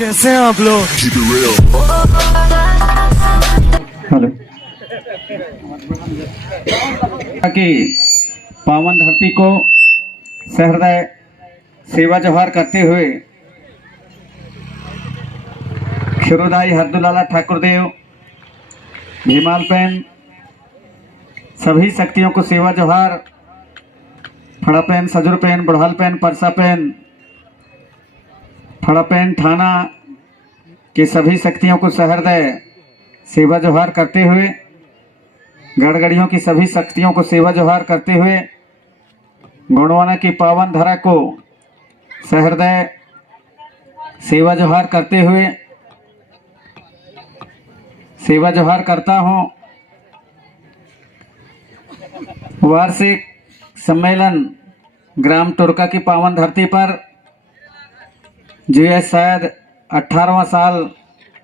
कैसे हैं आप लोग? हेलो कि पावन धरती को सहृदय सेवा जोहार करते हुए खिरोदाई हरदुलाला ठाकुर देव भीमाल पेन सभी शक्तियों को सेवा जोहार, फड़ा पेन, सजुर पेन, बुढ़ाल पेन, परसा पेन, फड़ा पेन, थाना के सभी शक्तियों को सहृदय सेवा जोहार करते हुए, गड़गड़ियों की सभी शक्तियों को सेवा जोहार करते हुए, गोंडवाना की पावन धरा को सहृदय सेवा जोहार करते हुए सेवा जोहार करता हूँ। वार्षिक सम्मेलन ग्राम टुरका की पावन धरती पर जो है शायद 18वां साल,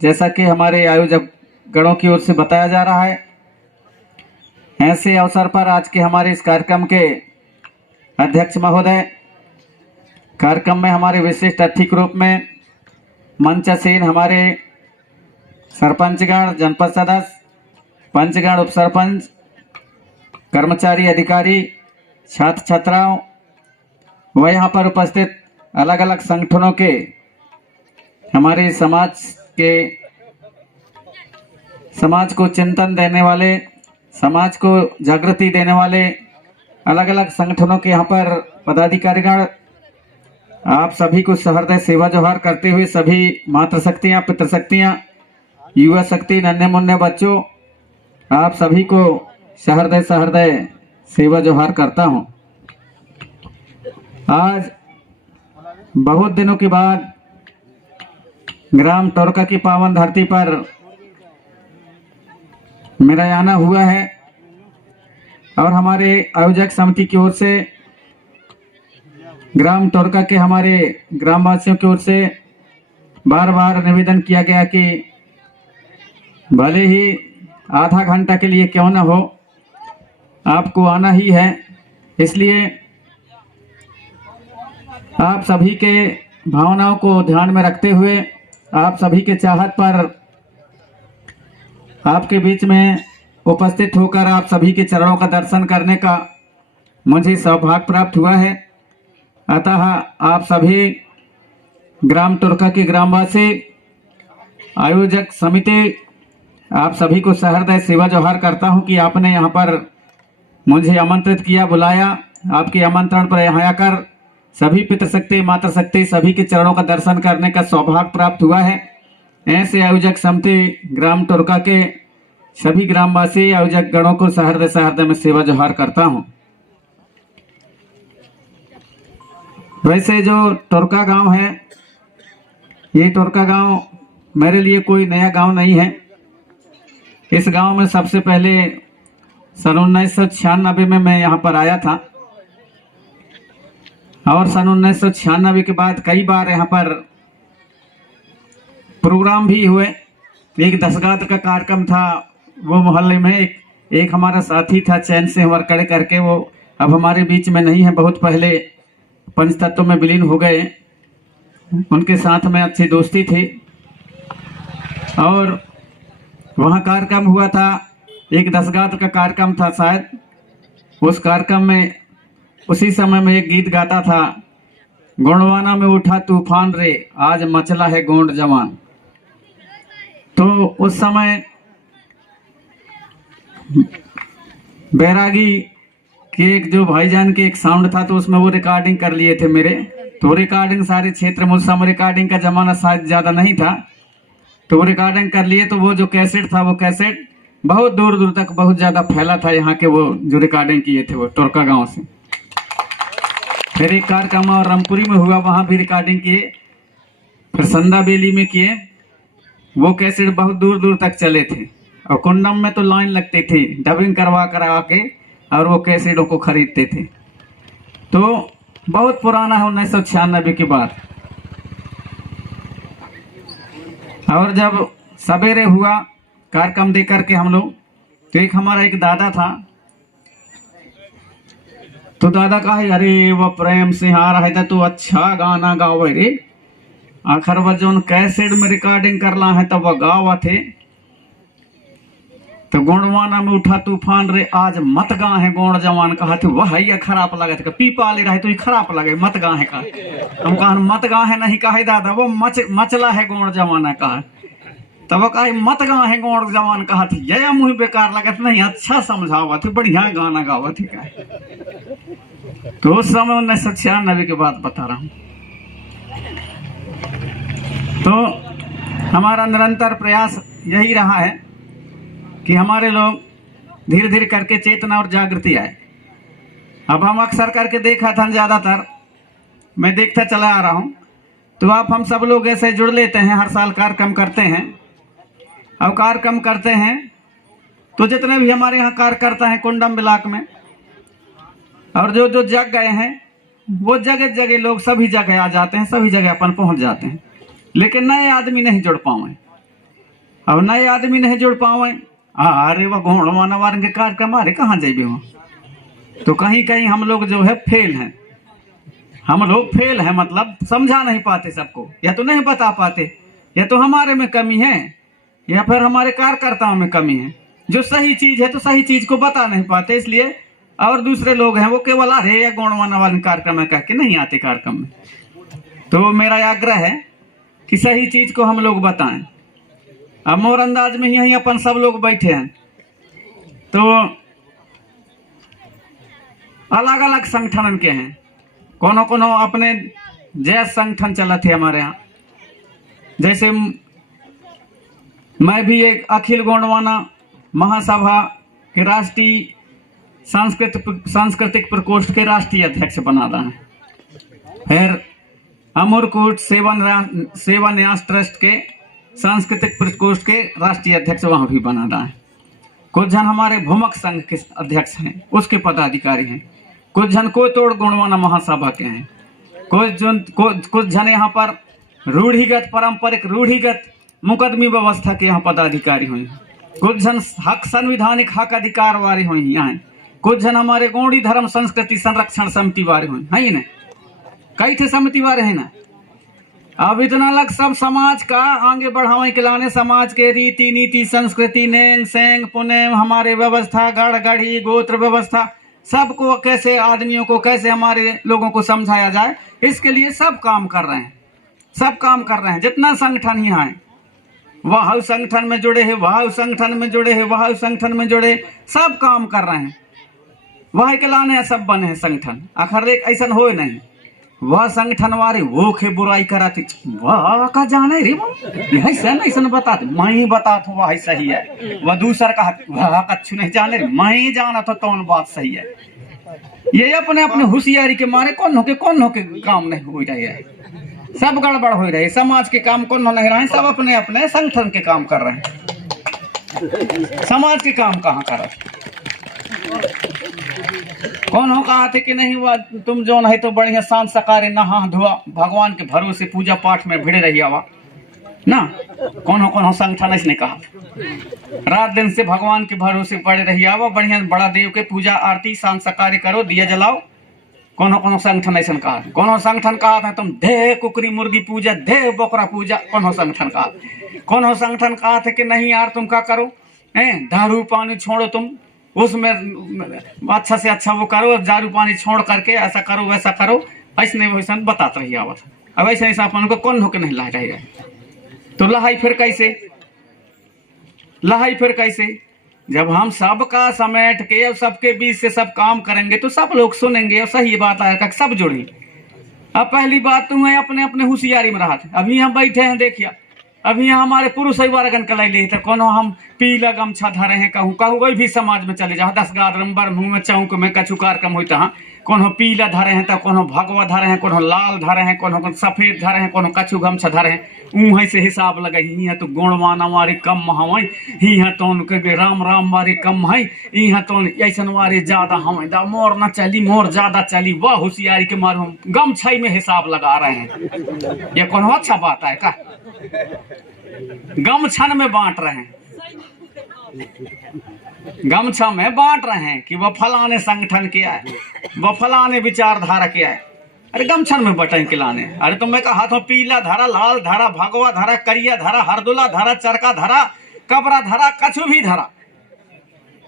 जैसा कि हमारे आयोजक गणों की ओर से बताया जा रहा है। ऐसे अवसर पर आज के हमारे इस कार्यक्रम के अध्यक्ष महोदय, कार्यक्रम में हमारे विशिष्ट अतिथि के रूप में मंचासीन हमारे सरपंचगण, जनपद सदस्य, पंचगण, उप सरपंच, कर्मचारी, अधिकारी, छात्र छात्राओं व यहाँ पर उपस्थित अलग अलग संगठनों के, हमारे समाज को चिंतन देने वाले, समाज को जागृति देने वाले अलग अलग संगठनों के यहाँ पर पदाधिकारीगण, आप सभी को सहृदय सेवा जोहार करते हुए सभी मातृशक्तियाँ, पितृशक्तियाँ, युवा शक्ति, नन्हे मुन्ने बच्चों, आप सभी को सहृदय सेवा जोहार करता हूँ। आज बहुत दिनों के बाद ग्राम टुरका की पावन धरती पर मेरा आना हुआ है और हमारे आयोजक समिति की ओर से, ग्राम टुरका के हमारे ग्रामवासियों की ओर से बार बार निवेदन किया गया कि भले ही आधा घंटा के लिए क्यों न हो, आपको आना ही है। इसलिए आप सभी के भावनाओं को ध्यान में रखते हुए, आप सभी के चाहत पर आपके बीच में उपस्थित होकर आप सभी के चरणों का दर्शन करने का मुझे सौभाग्य प्राप्त हुआ है। अतः आप सभी ग्राम टुरका के ग्रामवासी, आयोजक समिति, आप सभी को सहृदय सेवा जोहार करता हूं कि आपने यहां पर मुझे आमंत्रित किया, बुलाया। आपके आमंत्रण पर यहाँ आकर सभी पितृशक्ति, मातृशक्ति, सभी के चरणों का दर्शन करने का सौभाग्य प्राप्त हुआ है। ऐसे आयोजक समिति ग्राम टुरका के सभी ग्रामवासी, आयोजक गणों को सहृदय में सेवा जोहार करता हूं। वैसे जो टुरका गांव है, ये टुरका गांव मेरे लिए कोई नया गांव नहीं है। इस गांव में सबसे पहले सन 1996 में मैं यहाँ पर आया था और सन 1996 के बाद कई बार यहाँ पर प्रोग्राम भी हुए। एक दशगात्र का कार्यक्रम था, वो मोहल्ले में एक हमारा साथी था चैन से वरकड़े करके, वो अब हमारे बीच में नहीं है, बहुत पहले पंचतत्व में विलीन हो गए। उनके साथ में अच्छी दोस्ती थी और वहाँ कार्यक्रम हुआ था, एक दशगात्र का कार्यक्रम था शायद। उस कार्यक्रम में उसी समय में एक गीत गाता था, गोंडवाना में उठा तूफान रे, आज मचला है गोंड जवान। तो उस समय बैरागी के एक जो भाईजान के एक साउंड था, तो उसमें वो रिकॉर्डिंग कर लिए थे मेरे। तो रिकॉर्डिंग सारे क्षेत्र में, उस समय रिकॉर्डिंग का जमाना शायद ज़्यादा नहीं था, तो वो रिकॉर्डिंग कर लिए। तो वो जो कैसेट था, वो कैसेट बहुत दूर दूर तक बहुत ज़्यादा फैला था। यहाँ के वो जो रिकॉर्डिंग किए थे वो टुरका गांव से। फिर एक कार्यक्रम और रामपुरी में हुआ, वहाँ भी रिकॉर्डिंग किए। फिर संदा बेली में किए। वो कैसेट बहुत दूर दूर तक चले थे और कुंडम में तो लाइन लगती थी, डबिंग करवा के और वो कैसेटों को खरीदते थे। तो बहुत पुराना है, 1996 की बात। और जब सवेरे हुआ कार्यक्रम दे करके हम लोग, तो एक हमारा एक दादा था, तो दादा कहा, अरे वो प्रेम से आ रहा था, तो अच्छा गाना गाओ रे। आखिर वह जो कैसेट में रिकॉर्डिंग करला है तब वह गावा थे तो गोंडवाना में उठा तूफान रे आज मत गा है गोंड जवान कहा थे वह ये खराब लगे थे पीपा ले रहे तो ये खराब लगे मत गा है का हम कहा मत गा है नहीं कहे दादा वो मचला है गोंड जवाना कहा तब वो कहा मत गा है गोंड जवान कहा थी ये मुँह बेकार लगे थे नहीं अच्छा समझावा थे बढ़िया गाना गावा थी का तो उस समय 1996 की बात बता रहा हूँ। तो हमारा निरंतर प्रयास यही रहा है कि हमारे लोग धीरे धीरे करके चेतना और जागृति आए। अब हम अक्सर करके देखा था ज़्यादातर मैं देखता चला आ रहा हूँ तो आप हम सब लोग ऐसे जुड़ लेते हैं, हर साल कार्यक्रम करते हैं। अब कार्यक्रम करते हैं तो जितने भी हमारे यहाँ कार्यकर्ता हैं कुंडम ब्लॉक में और जो जो जग गए हैं वो जगह जगह लोग सभी जगह आ जाते हैं, सभी जगह अपन पहुँच जाते हैं, लेकिन नए आदमी नहीं जुड़ पाए। अब नए आदमी नहीं जुड़ पाए अरे वह गोंडवाना वार के कार्यक्रम अरे कहाँ जाइए वहाँ तो कहीं कहीं हम लोग जो है फेल हैं। हम लोग फेल हैं मतलब समझा नहीं पाते सबको, या तो नहीं बता पाते, या तो हमारे में कमी है या फिर हमारे कार्यकर्ताओं में कमी है। जो सही चीज है तो सही चीज को बता नहीं पाते, इसलिए और दूसरे लोग हैं वो केवल अरे या गोंडवाना वाले कार्यक्रम में कह के नहीं आते कार्यक्रम में। तो मेरा आग्रह है कि सही चीज को हम लोग बताएं। अब मोर अंदाज में यही अपन सब लोग बैठे हैं तो अलग अलग संगठन के हैं, कोनो कोनो अपने जैस संगठन चला थे हमारे यहाँ। जैसे मैं भी एक अखिल गोंडवाना महासभा के राष्ट्रीय सांस्कृतिक प्रकोष्ठ के राष्ट्रीय अध्यक्ष बना रहा है। फिर अमरकूट सेवा न्यास ट्रस्ट के सांस्कृतिक प्रकोष्ठ के राष्ट्रीय अध्यक्ष वहां भी बना रहा है। कुछ जन हमारे भूमक संघ के अध्यक्ष हैं, उसके पदाधिकारी हैं। कुछ जन को तोड़ गोंडवाना महासभा के हैं। कुछ जन यहाँ पर रूढ़िगत पारंपरिक रूढ़िगत मुकदमी व्यवस्था के यहाँ पदाधिकारी हुए हैं। कुछ जन हक संविधानिक हक अधिकार वाले हुए यहाँ हैं। कुछ जन हमारे गोंडी धर्म संस्कृति संरक्षण समिति वाले हुए हैं ना, कई थे समिति वाले हैं ना। अब इतना लग सब समाज का आगे बढ़ावे के लाने समाज के रीति नीति संस्कृति नेंग सेंग पुनेम हमारे व्यवस्था गढ़ गढ़ी गोत्र व्यवस्था सबको कैसे आदमियों को कैसे हमारे लोगों को समझाया जाए, इसके लिए सब काम कर रहे हैं। सब काम कर रहे हैं। जितना संगठन यहाँ है वह संगठन में जुड़े हैं, वह संगठन में जुड़े हैं, वह संगठन में जुड़े, सब काम कर रहे हैं। वह के लाने सब बने हैं संगठन। आखिर एक ऐसा हो नहीं वह संगठन वाले वो के बुराई कराते वह का जाने रे यही से नहीं सन बताते मैं ही बता तो वह सही है, वह दूसर का वह कछु नहीं जाने रे मैं ही जाना तो कौन बात सही है। ये अपने अपने होशियारी के मारे कौन हो के काम नहीं हो रही है, सब गड़बड़ हो रही है। समाज के काम कौन नहीं रहे, सब अपने अपने संगठन के काम कर रहे हैं। समाज के काम कहाँ कर रहे कौन हो कहा थे कि नहीं वह तुम जो है तो बढ़िया शांत सकारे नहा धोआ भगवान के भरोसे पूजा पाठ में भिड़े रही आवा ना। कौन हो संगठन इसने कहा रात दिन से भगवान के भरोसे पड़े रही आवा, बढ़िया बड़ा देव के पूजा आरती शांत सकारे करो दिया जलाओ। कौन संगठन ऐसा कहा, कौन संगठन कहा था तुम दे कुकरी मुर्गी पूजा दे बोकरा पूजा, कौन संगठन कहा। कौन संगठन कहा था कि नहीं यार तुम क्या करो दारू पानी छोड़ो, तुम उसमें अच्छा से अच्छा वो करो, दारू पानी छोड़ करके ऐसा करो वैसा करो, ऐसा वैसा बताते रही आवत। अब ऐसा ऐसा अपन को कौन होकर नहीं ला रहेगा तो लहाई फिर कैसे जब हम सबका समेट के सबके बीच से सब काम करेंगे तो सब लोग सुनेंगे और सही बात आएगा सब जुड़ी। अब पहली बात तुम अपने अपने होशियारी में रहा थे। अभी हम बैठे हैं देखिए, अभी यहाँ हमारे पुरुष वर्गन कलाई ले थे कोनो हम पीला गमछा धरे हैं, कहूँ कोई भी समाज में चले जाओ 10 गादरम्बर मुँह में चौक में कछु कार्यक्रम होता है, कोनो पीला धरे हैं तो कोनो भगवा धरे हैं, कोनो लाल धरे हैं, कोनो सफेद धरे हैं, कोनो कछु गमछा धरे हैं। ऊँही से हिसाब लगे ही तो गोंडवाना वारी कम हवई ही तो राम राम वारी कम है यहाँ तो ऐसा वारी ज्यादा हमें मोर न चली मोर ज्यादा चली, वह होशियारी के मारू गमछाई में हिसाब लगा रहे हैं। ये कोनो अच्छा बात है का, गमछन में बांट रहे हैं, गमछा में बांट रहे हैं कि वह फलाने संगठन किया है, वह फलाने विचारधारा किया है। अरे गमछन में बटन के लाने। अरे तो मैं कहा हाथों पीला धारा, लाल धारा, भगवा धारा, करिया धारा, हरदुला धारा, चरका धारा, कबरा धारा, कछु भी धारा,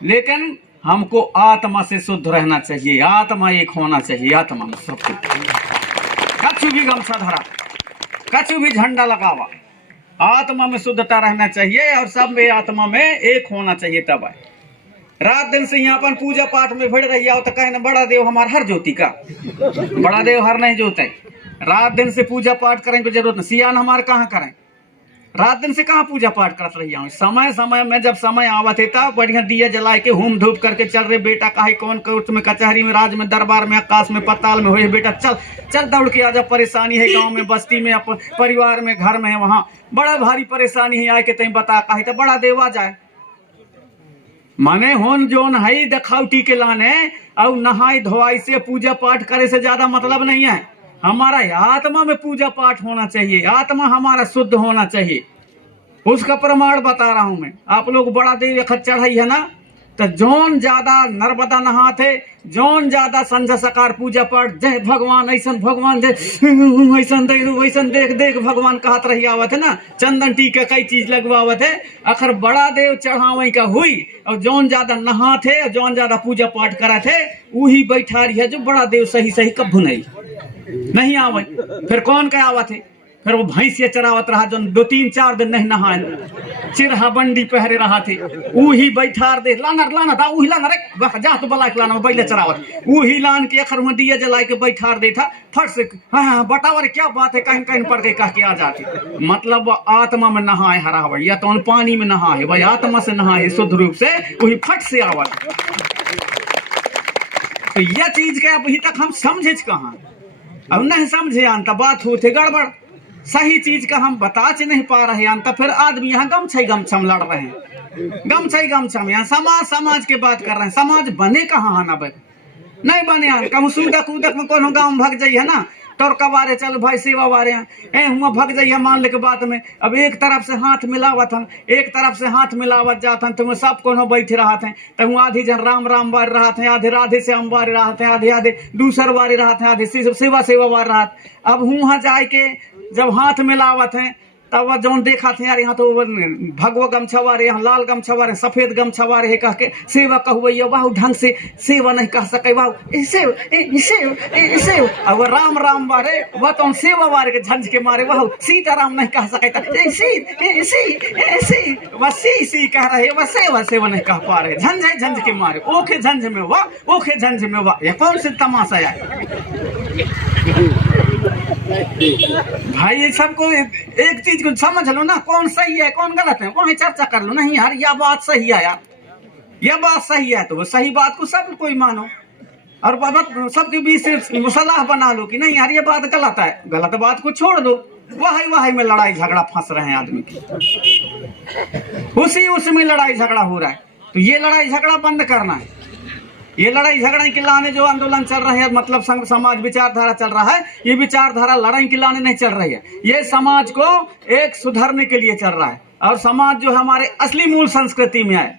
लेकिन हमको आत्मा से शुद्ध रहना चाहिए, आत्मा एक होना चाहिए, आत्मा में सब कुछ। कछु भी गमछा धरा, कछु भी झंडा लगावा, आत्मा में शुद्धता रहना चाहिए और सब में आत्मा में एक होना चाहिए। तब आए रात दिन से यहाँ अपन पूजा पाठ में भिड़ रही आओ तो कहे ना बड़ा देव हमारा हर ज्योति का, बड़ा देव हर नहीं जोते। रात दिन से पूजा पाठ करें की जरूरत नहीं, सियान हमारे कहाँ करें, रात दिन से कहाँ पूजा पाठ करत रही हूँ। समय समय में जब समय आवत है तब बढ़िया दिया जलाए के होम धूप करके चल रहे बेटा काहे कौन कोर्ट में, कचहरी में, राज में, दरबार में, आकाश में, पताल में, हो बेटा चल चल दौड़ के आजा, परेशानी है गांव में, बस्ती में, परिवार में, घर में है, वहाँ बड़ा भारी परेशानी है, आए के तई बता काहे तो बड़ा देवा जाए। माने होन जोन है दखावटी के लाने और नहाई धोआई से पूजा पाठ करे से ज्यादा मतलब नहीं है। हमारा आत्मा में पूजा पाठ होना चाहिए, आत्मा हमारा शुद्ध होना चाहिए, उसका प्रमाण बता रहा हूं मैं। आप लोग बड़ा देव खत चढ़ाई है ना, तो जोन ज्यादा नर्मदा नहाते, जोन ज्यादा संझा सकार पूजा पाठ, जय भगवान ऐसा भगवान जय ऐसा देख वैसन देख देख भगवान कहत रही आवत है ना, चंदन टीका कई चीज लगवावत है, अखर बड़ा देव चढ़ावे का हुई और जोन ज्यादा नहाते और जोन ज्यादा पूजा पाठ करा थे वही बैठा रही है जो बड़ा देव सही सही कभू नहीं आवे। फिर कौन क्या आवत है, फिर वो भैंसिया चरावत रहा जो 2-3-4 दिन नहीं नहाए, चिरहा बंडी पहरे रहा थे, वही बैठा दे लानर लाना था, वही लाना रे जा तो बला के लाना बैले चरावत, वही लान के अखर में दिया जला के बैठा दे था, फट से हाँ बताओ रे क्या बात है, कहीं कहीं पड़ गई कह के आ जाते। मतलब आत्मा में नहाए हरा हवा, या तो पानी में नहाए भाई, आत्मा से नहाए शुद्ध रूप से, वही फट से आवत। तो यह चीज के अभी तक हम समझे कहाँ, अब नहीं समझे अंत बात होते गड़बड़, सही चीज का हम बता नहीं पा रहे हैं। तो फिर आदमी यहाँ गमछा में लड़ रहे हैं, गमछा में यहाँ समाज के बात कर रहे हैं। समाज बने कहाँ ना भाई, नहीं बने कम सूदक उदक में कोनो गाँव में भग जाइए ना, तोर कबारे चल भाई सेवा वारे हुआ भग जाइए मान ले के बात में। अब एक तरफ से हाथ मिलावत हम, एक तरफ से हाथ मिलावत जात हम, तुम सब कोनो बैठे रहते हैं, तब आधी जन राम राम बार रहते हैं, आधे राधे श्याम बारे रहते हैं, आधे आधे दूसर बारे रहते हैं, आधे सेवा बार रहते। अब वहाँ जाए के जब हाथ मिलावत हैं तब जौन देखा थे यार यहाँ तो भगवा गमछा वारे, यहाँ लाल गमछा वारे, सफेद गमछा वारे है कह के सेवा कहवैया वाह ढंग से सेवा नहीं कह सके, वाह इसे अब राम राम वारे वह तो सेवा वारे के झंझ के मारे वाह सीताराम नहीं कह सके, सी कह रहे वह सेवा नहीं कह पा रहे, झंझ के मारे, ओखे झंझ में वाह, ओखे झंझ में वाह, ये कौन से तमाशा है भाई। ये सबको एक चीज को समझ लो ना, कौन सही है कौन गलत है वहीं चर्चा कर लो। नहीं यार यह बात सही है, यार यह बात सही है तो वो सही बात को सब कोई मानो और सबके बीच से सलाह बना लो कि नहीं यार ये बात गलत है, गलत बात को छोड़ दो। वही में लड़ाई झगड़ा फंस रहे हैं आदमी के, उसी में लड़ाई झगड़ा हो रहा है। तो ये लड़ाई झगड़ा बंद करना है। ये लड़ाई झगड़े के लाने जो आंदोलन चल रहा है, मतलब संघ समाज विचारधारा चल रहा है, ये विचारधारा लड़ाई के लाने नहीं चल रही है, ये समाज को एक सुधारने के लिए चल रहा है। और समाज जो हमारे असली मूल संस्कृति में आए,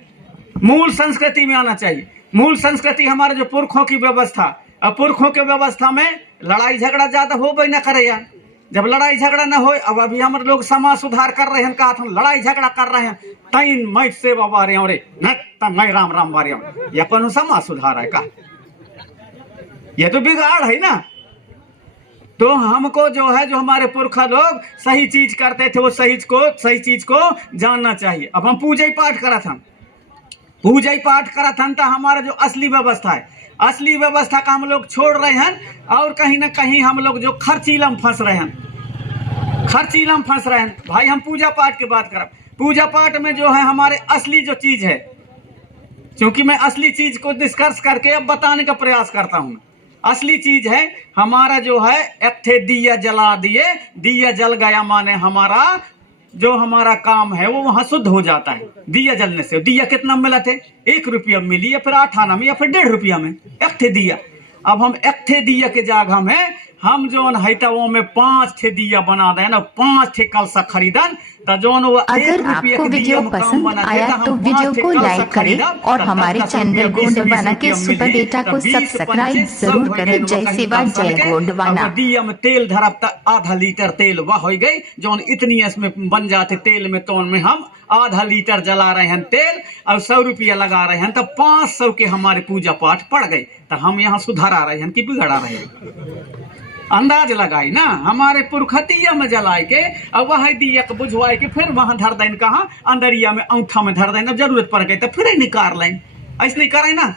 मूल संस्कृति में आना चाहिए। मूल संस्कृति हमारे जो पुरखों की व्यवस्था, अब पुरखों की व्यवस्था में लड़ाई झगड़ा ज्यादा हो गई ना करे यार। जब लड़ाई झगड़ा न हो, अब अभी हम लोग समाज सुधार कर रहे हैं, कहा हम लड़ाई झगड़ा कर रहे हैं, तीन मैं सेवा बारे रे मैं राम राम बारे, यह कौन समाज सुधार है का? ये तो बिगाड़ है ना। तो हमको जो है, जो हमारे पुरखा लोग सही चीज करते थे, वो सही चीज को जानना चाहिए। अब हम पूजा पाठ करा था, तो हमारा जो असली व्यवस्था है, असली व्यवस्था का हम लोग छोड़ रहे हैं और कहीं ना कहीं हम लोग जो खर्चीला में फंस रहे हैं। भाई हम पूजा पाठ की बात करें, पूजा पाठ में जो है हमारे असली जो चीज है, क्योंकि मैं असली चीज को डिस्कस करके अब बताने का प्रयास करता हूं। असली चीज है हमारा जो है, एक थे दिया जला दिए, दिया जल गया माने हमारा जो हमारा काम है वो वहां शुद्ध हो जाता है दिया जलने से। दिया कितना मिला थे? 1 रुपया मिली, या फिर 8 आना में, या फिर 1.5 रुपया में एक थे दिया। अब हम एक थे दिया के जगह में हम जोन है तो वो में 5 ठे दिया बना दे ना, 5 ठे कलसा खरीदन तो जोन वो अगर आपको वीडियो पसंद आया तो वीडियो को लाइक करें और हमारे चैनल गोंडवाना के सुपर डेटा को सब्सक्राइब जरूर करें। जय सेवा जय गोंडवाना। दिया में तेल धरब तक आधा लीटर तेल वह हो गई, जोन इतनी इसमें बन जाते तेल में, तो में हम आधा लीटर जला रहे हैं तेल और 100 रुपया लगा रहे हैं, तो 500 के हमारे पूजा पाठ पड़ गए। तो हम यहाँ सुधारा रहे हैं कि बिगड़ा रहे हैं? अंदाज लगाई ना, हमारे पुरखतिया में जलाए के और वह दिया के बुझवाए के फिर वहां धर दें, कहा अंदरिया में औंठा में धर दें, अब जरूरत पड़ गई तो फिर निकाल लें। ऐसे नहीं करे ना,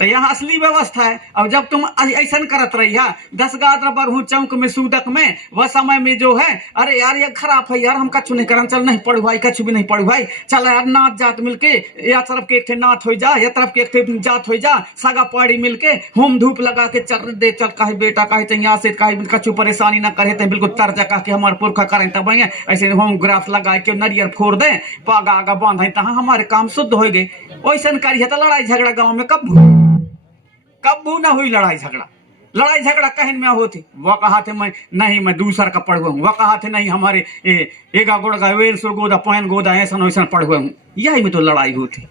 तो यहाँ असली व्यवस्था है। और जब तुम ऐसा करत रही 10 गादर बरहू चौक में सूदक में, वह समय में जो है अरे यार ये खराब है यार, हम कछु नहीं करन, चल नहीं पढ़ू भाई, कछु भी नहीं पढ़ू भाई, चल यार नात जात मिलके या तरफ के एक नात हो जा, या तरफ के एक जात हो जा, सगा पाड़ी मिलके होम धूप लगा के चल दे, चल कहे बेटा कहे चैया से कहे कछु परेशानी ना करे, तो बिल्कुल तर्ज कह के हमारे पुरखा करें तब ऐसे होम ग्राफ लगा के नरियर फोड़ दे, पागा आगा बांधे, तहाँ हमारे काम शुद्ध हो गए। वैसा करिए तो लड़ाई झगड़ा गाँव में कब ना हुई लड़ाई झगड़ा कहन में होती। वह कहा थे मैं नहीं, मैं दूसर का पढ़ हुआ हूँ, वह कहा थे नहीं हमारे एगा गोड़ा वेल सुर गोदा पैन गोदा ऐसा वैसा पढ़ हुआ हूँ। यही में तो लड़ाई होती।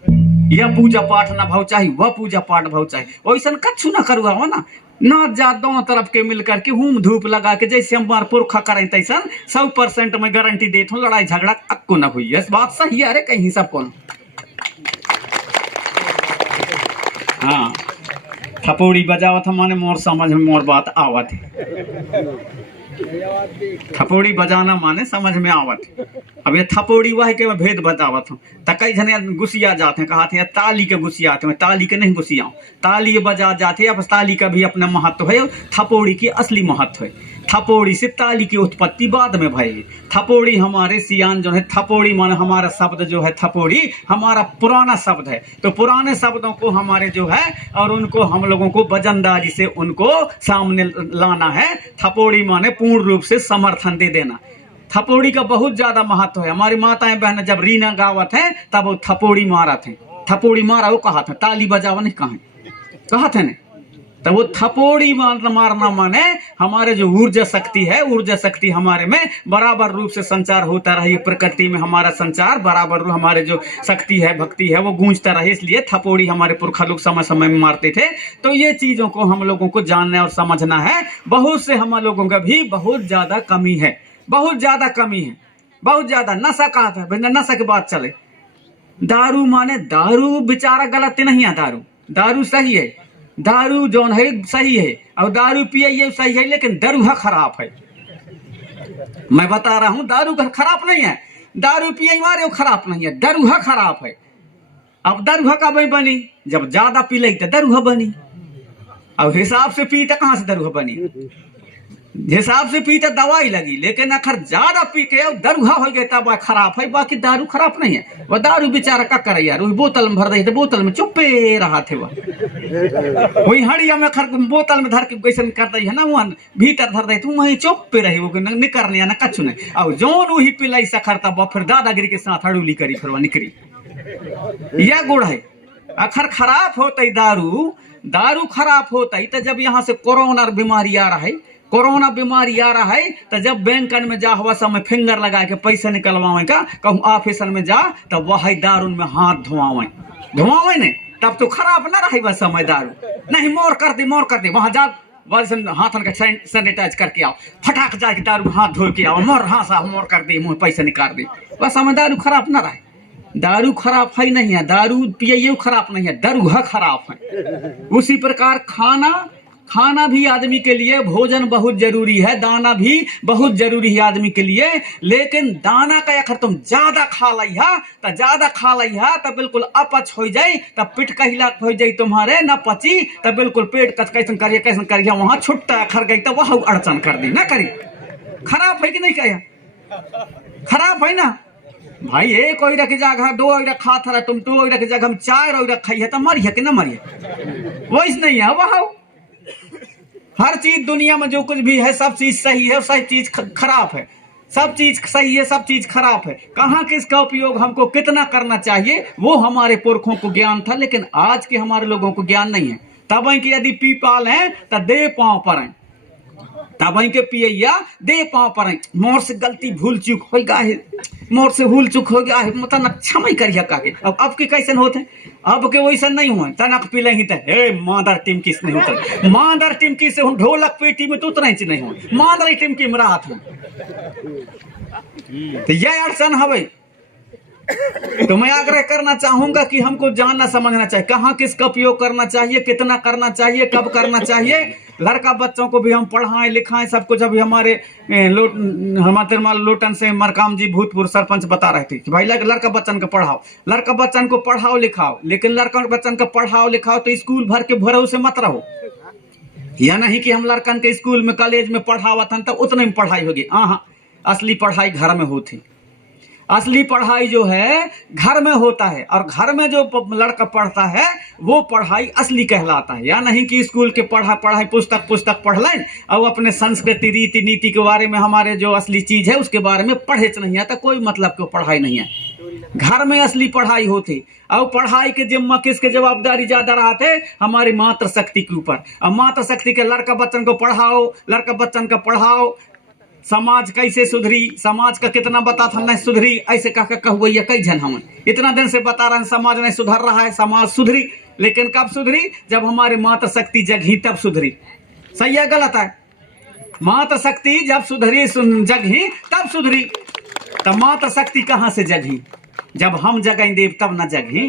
यह पूजा पाठ ना भाव चाहिए, वह पूजा पाठ भाव चाहिए, वैसा कछु ना करुआ हो ना, नाच जात दोनों तरफ के मिलकर के हुम धूप लगा के जैसे हमारे पुरखा करें तैसा 100% में गारंटी देता हूँ लड़ाई झगड़ा अक्को ना हुई। इस बात सही है, अरे कहीं सबको। हाँ, थपोड़ी बजावत माने मोर समझ में मोर बात आवत है। थपोड़ी बजाना माने समझ में आवत है। अब ये थपोड़ी वह के भेद बतावत हूँ। तो कई जने गुस्सिया जाते हैं, कहते हैं ताली के गुस्सियाते हैं, ताली के नहीं गुस्सियाओ, ताली बजा जाते हैं। अब ताली का भी अपना महत्व है, थपोड़ी की असली महत्व है। थपोड़ी से ताली की उत्पत्ति बाद में भई। थपोड़ी हमारे सियान जो है, थपोड़ी माने हमारा शब्द जो है, थपोड़ी हमारा पुराना शब्द है। तो पुराने शब्दों को हमारे जो है और उनको हम लोगों को वजनदारी से उनको सामने लाना है। थपोड़ी माने पूर्ण रूप से समर्थन दे देना। थपोड़ी का बहुत ज्यादा महत्व है। हमारी माताएं बहन जब रीना गावत है तब वो थपोड़ी मारा थे, थपोड़ी मारा वो कहा था, ताली बजावा नहीं कहा थे ने। तो वो थपोड़ी मारना माने हमारे जो ऊर्जा शक्ति है, ऊर्जा शक्ति हमारे में बराबर रूप से संचार होता रहे, प्रकृति में हमारा संचार बराबर रूप, हमारे जो शक्ति है भक्ति है वो गूंजता रहे, इसलिए थपोड़ी हमारे पुरखा लोग समय समय में मारते थे। तो ये चीजों को हम लोगों को जानना और समझना है। बहुत से हम लोगों का भी बहुत ज्यादा कमी है, बहुत ज्यादा कमी है, बहुत ज्यादा। नशा कहा था, नशा की बात चले, दारू माने दारू बेचारा गलत नहीं है, दारू सही है, दारू जौन है सही है और दारू पिए ये सही है, लेकिन दरुहा खराब है। मैं बता रहा हूं, दारू खराब नहीं है, दारू पिए मारे खराब नहीं है, दरुहा खराब है। अब दरुहा कब बनी? जब ज्यादा पी ली तो दरुहा बनी, और हिसाब से पी तो कहां से दरुहा बनी? हिसाब से पी तो दवाई लगी, लेकिन अखर ज्यादा पी के दरुहा हो गया तब खराब है। बाकी दारू खराब नहीं है। वह दारू बेचारा का करे यार, वही बोतल में भर दे, बोतल में चुप्पे रहा थे, वही हड़िया में खर बोतल में धर के कैसे कर दी है ना, वहां भीतर धर दे, तुम वही चुप्पे रही, वो निकरने ना कछु नहीं। और जोन वही पिलाई सखर तब फिर दादागिरी के साथ हड़ूली करी, फिर वह निकरी। यह गुड़ है। अखर खराब होता दारू खराब होता तो जब यहाँ से कोरोना बीमारी आ रहा है, कोरोना बीमारी आ रहा है, तो जब बैंकन में जा हुआ समय फिंगर लगा के पैसे निकलवावे का, कहूँ ऑफिस में जा तो वही दारू में हाथ धुआवे ने, तब तो खराब ना रही वह समय दारू नहीं। मोर कर दे वहां जा, हाथन का सैनिटाइज करके आओ, फटाक जाके दारू हाथ धो के आओ, मोर हाँ साहब मोर कर दे, मुँह पैसे निकाल दे, वह समय दारू खराब ना रहे। दारू खराब है नहीं है, दारू पिए खराब नहीं है, दरुहा खराब है। उसी प्रकार खाना भी आदमी के लिए, भोजन बहुत जरूरी है, दाना भी बहुत जरूरी है आदमी के लिए। लेकिन दाना का अगर तुम ज्यादा खा लिया तो बिल्कुल अपच हो जाए, तब पिट कहिला हो जाए तुम्हारे, न पची तो बिल्कुल पेट कैसन करिए वहां छुट्टा खर गई तो वह अड़चन कर दी ना करी। खराब है कि नहीं कह? खराब है ना भाई। एक ओई रख जगह दो ओई खा था तुम, तो ओई रख जगह हम 4 ओई खाई है तो मरिए कि ना मरिए? वैसे नहीं है वह। हर चीज दुनिया में जो कुछ भी है सब चीज सही है, सब चीज खराब है, सब चीज सही है, सब चीज खराब है। कहाँ किसका उपयोग हमको कितना करना चाहिए वो हमारे पुरखों को ज्ञान था, लेकिन आज के हमारे लोगों को ज्ञान नहीं है। तब कि यदि पीपाल है तो दे पांव पर है, तब के पियैया दे पाँव पर मोर से गलती भूल चूक हो गया है, मोर से भूल चूक हो गया है, मतलब क्षमा करिए काके। अब के कैसन होते, अब के वैसा नहीं हुआ तनक पी ही हे मादर टीम किस नहीं होता, मादर टीम की से ढोलक पेटी में तो उतना ही नहीं हुआ, मादर टीम की में राहत है। तो यह अड़चन हवे। तो मैं आग्रह करना चाहूंगा कि हमको जानना समझना चाहिए कहाँ किसका उपयोग करना चाहिए, कितना करना चाहिए, कब करना चाहिए। लड़का बच्चों को भी हम पढ़ाएं लिखाएं सब कुछ। अभी हमारे हमारे लोटन से मरकाम जी भूतपूर्व सरपंच बता रहे थे कि भाई लड़का बच्चन को पढ़ाओ, लड़का बच्चन को पढ़ाओ लिखाओ, लेकिन लड़का बच्चन को पढ़ाओ लिखाओ तो स्कूल भर के भरोसे मत रहो। या नहीं कि हम लड़कन के स्कूल में कॉलेज में पढ़ावत हन तब उतने में पढ़ाई होगी। हाँ, असली पढ़ाई घर में होती, असली पढ़ाई जो है घर में होता है, और घर में जो लड़का पढ़ता है वो पढ़ाई असली कहलाता है। या नहीं कि स्कूल के पढ़ाई पुस्तक पढ़ लें और अपने संस्कृति रीति नीति के बारे में हमारे जो असली चीज है उसके बारे में पढ़े नहीं आता, कोई मतलब की पढ़ाई नहीं है। घर में असली पढ़ाई होती। और पढ़ाई के जिम्मा किसके जवाबदारी ज्यादा रहते, हमारी मातृशक्ति के ऊपर। और मातृशक्ति के लड़का बच्चन को पढ़ाओ, लड़का बच्चन का पढ़ाओ, समाज कैसे सुधरी, समाज का कितना बता था नहीं सुधरी, ऐसे कह कई जन हम इतना दिन से बता रहे हैं समाज नहीं सुधर रहा है, समाज सुधरी, लेकिन कब सुधरी, जब हमारी मातृशक्ति जगी तब सुधरी। सही है गलत है? मातृशक्ति जब सुधरी जगी तब सुधरी। तब मातृशक्ति कहाँ से जगी, जब हम जगह देव तब न जगी।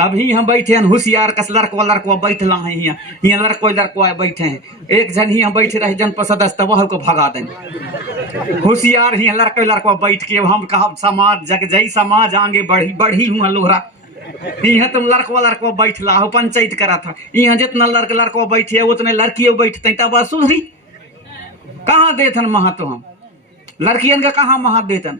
अभी हम बैठे हैं होशियार कस लड़को बैठला है, यहाँ लड़को बैठे हैं, एक जन ही हम बैठे रहे जनपद सदस्य वह को भगा दें। होशियार ही लड़को बैठ के हम कहा समाज जग जाई, समाज आगे बढ़ी हुआ लोहरा। यहाँ तुम लड़को बैठला हो, पंचायत करा था, यहाँ जितना लड़को बैठे उतने लड़कियों बैठते तब सुधरी। कहाँ देथन महत्व हम लड़कियन का, कहाँ महत्व देतन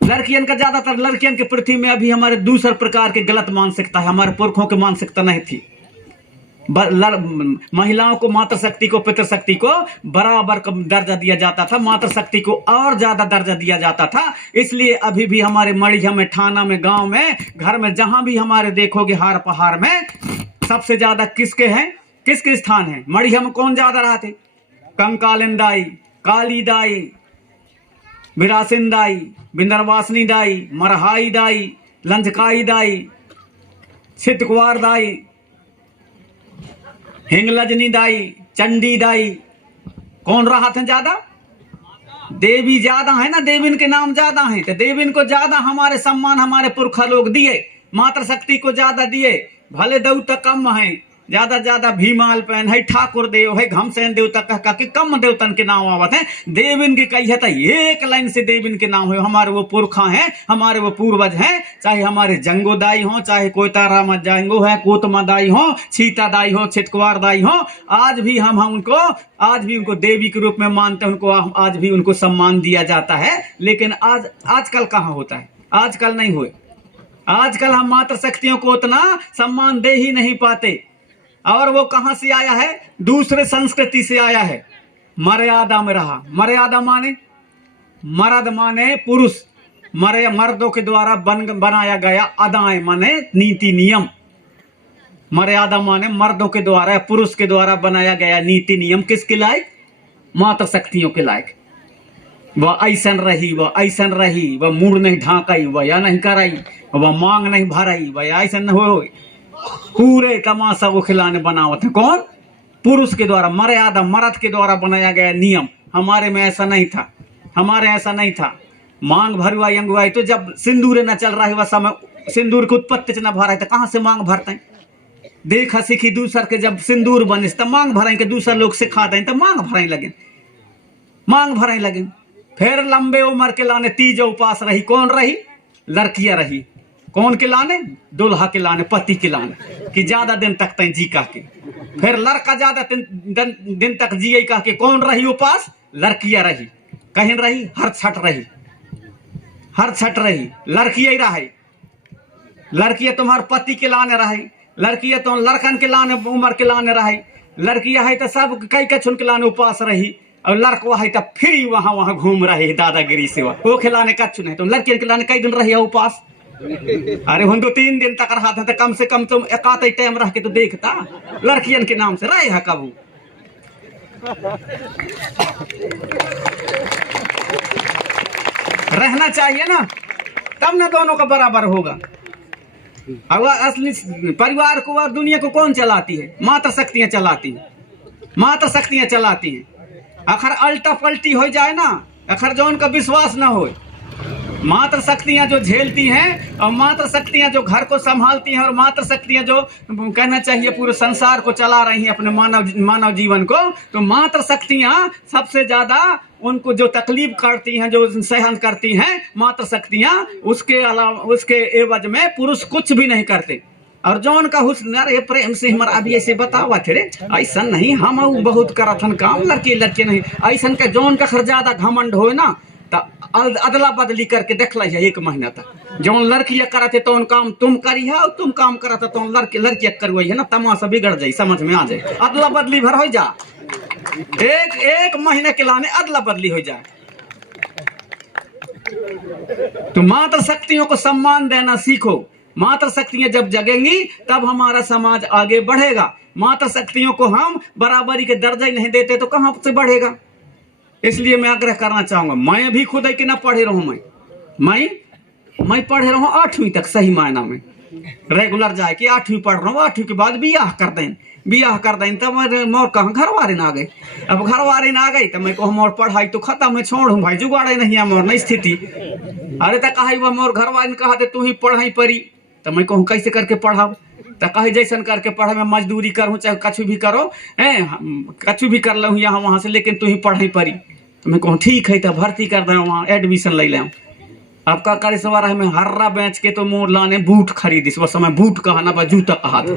लड़कियन का? ज्यादातर लड़कियन के पृथ्वी में अभी हमारे दूसरे प्रकार के गलत मानसिकता है, हमारे पुरखों की मानसिकता नहीं थी। महिलाओं को मातृशक्ति को पितृशक्ति को बराबर दर्जा दिया जाता था, मातृशक्ति को और ज्यादा दर्जा दिया जाता था। इसलिए अभी भी हमारे मड़िया में, थाना में, गांव में, घर में, जहां भी हमारे देखोगे हार पहाड़ में सबसे ज्यादा किसके हैं, किसके स्थान है? मड़िया में कौन ज्यादा रहते? कंकालिन दाई, काली दाई, विरासिन दाई, बिंदरवासनी दाई, मरहाई दाई, लंजकाई दाई, छितकुआर दाई, हिंगलजनी दाई, चंडी दाई। कौन रहा था ज्यादा? देवी ज्यादा है ना, देवीन के नाम ज्यादा हैं, तो देवीन को ज्यादा हमारे सम्मान हमारे पुरखा लोग दिए, मातृशक्ति को ज्यादा दिए। भले देवता कम है, ज्यादा भीमाल पहन है, ठाकुर देव है, घमसेन देवता कह के कम देवतन के नाम आवत है। देविन के कही है तो एक लाइन से देविन के नाम है, हमारे वो पुरखा हैं, हमारे वो पूर्वज हैं। चाहे हमारे जंगो दाई हो, चाहे कोई तारा जंगो है, कोतमा दाई हो, सीता दाई हो, छितकुआर दाई हो, आज भी हम उनको देवी के रूप में मानते हैं, उनको आज भी उनको सम्मान दिया जाता है। लेकिन आजकल कहाँ होता है? आजकल नहीं हुए। आजकल हम मातृशक्तियों को उतना सम्मान दे ही नहीं पाते। और वो कहां से आया है? दूसरे संस्कृति से आया है। मर्यादा में रहा। मर्यादा माने मर्द माने पुरुष, मर्दों के द्वारा बनाया गया अदाएं माने नीति नियम। मर्यादा माने मर्दों के द्वारा, पुरुष के द्वारा बनाया गया नीति नियम किसके लायक? मातृशक्तियों के लायक। वह ऐसन रही, वह ऐसन रही, वह मुंह नहीं ढांकई, वह या नहीं कराई, वह मांग नहीं भराई, वह ऐसन हो। पूरे तमाशा वो खिलाने बनावत है। कौन? पुरुष के द्वारा, मर्यादा मर्द के द्वारा बनाया गया नियम। हमारे में ऐसा नहीं था, हमारे ऐसा नहीं था। मांग भरवाई अंगवाई तो जब सिंदूर न चल रहा है वह समय, सिंदूर की उत्पत्ति न भरा है तो कहां से मांग भरते हैं? देखा सीखी दूसर के जब सिंदूर बने तब मांग भराई के, दूसरा लोग सिखा दें तो मांग भराई लगे, मांग भराई लगे। फिर लंबे उम्र के लाने तीज उपास रही। कौन रही? लड़कियां रही। कौन के लाने? दुल्हा के लाने, पति के लाने, कि ज्यादा दिन तक तय जी कह के। फिर लड़का ज्यादा दिन तक जिये कह के कौन रही उपास? लड़कियां रही। कहीं रही? हर छठ रही, हर छठ रही, लड़कियां रही। लड़कियां तुम्हारे पति के लाने रही, लड़कियां तुम लड़कन के लाने उम्र के लाने रही। लड़कियां है तो सब कई कछुन के लाने उपास रही, और लड़का है तो फिर वहां घूम रहे दादागिरी से। वो खिलाने कछुन है, तुम लड़कियों के लाने कई दिन रही उपास? अरे हम 2-3 दिन तक रहा था तो कम से कम तुम एकात टाइम रह के तो देखता। लड़कियन के नाम से रहे है कबू। रहना चाहिए ना, तब ना दोनों का बराबर होगा। अब असली परिवार को और दुनिया को कौन चलाती है? मात्र शक्तियां चलाती हैं, मात्र शक्तियां चलाती हैं। अखर अल्टा पल्टी हो जाए ना, अखर जो उनका विश्वास ना हो, मात्र शक्तियां जो झेलती हैं और मात्र शक्तियां जो घर को संभालती हैं और मात्र शक्तियां जो कहना चाहिए पूरे संसार को चला रही हैं अपने मानव जीवन को, तो मात्र शक्तियां सबसे ज्यादा उनको जो तकलीफ करती हैं, जो सहन करती हैं, मात्र शक्तियां, उसके अलावा उसके एवज में पुरुष कुछ भी नहीं करते। और जो उनका हुस्न, अरे प्रेम से हमारा अभी ऐसे बतावा थे रे, ऐसा नहीं हम बहुत करथन काम, लड़के लड़के नहीं ऐसा का जो उनका ज्यादा घमंड हो ना, अदला बदली करके देख ला 1 महीना तक। जो लड़कियां करते तो उन काम तुम करी है और तुम काम करते तो लड़कियां करवाई है ना, तमाशा बिगड़ जाये, समझ में आ जाए, अदला बदली भर हो जा, एक महीने के लाने अदला बदली हो जाए। तो मात्र शक्तियों को सम्मान देना सीखो। मात्र शक्तियां जब जगेंगी तब हमारा समाज आगे बढ़ेगा। मात्र शक्तियों को हम बराबरी के दर्जा ही नहीं देते तो कहां से बढ़ेगा। इसलिए मैं आग्रह करना चाहूंगा, मैं भी खुद है कि ना पढ़े रहूं, मैं पढ़े रहूं 8वीं तक सही मायना में रेगुलर जाए कि 8वीं पढ़ रहा हूँ, 8वीं के बाद बियाह कर दें तब मोर कहाँ घर वारे ना आ गए। अब घर वारे ना आ गई तो मैं कहूँ मोर पढ़ाई तो खत्म है, छोड़ू भाई, जुगाड़े नहीं है मोर नहीं स्थिति। अरे तो कहा मोर घर वाले ने कहा तू ही पढ़ाई परी, तो मैं कहूँ कैसे करके पढ़ाऊ, तो कहे जैसन करके पढ़े में मजदूरी करूँ चाहे कछु भी करो, कछु भी कर लूँ यहाँ वहाँ से, लेकिन तू ही पढ़ाई परी। तो मैं कहूँ ठीक है, तो भर्ती कर दे, वहाँ एडमिशन ले लें। अब का करे सवार है, मैं हर्रा बेच के तो मोर लाने बूट खरीदिस, वो समय बूट कहा ना बा जूता कहा था,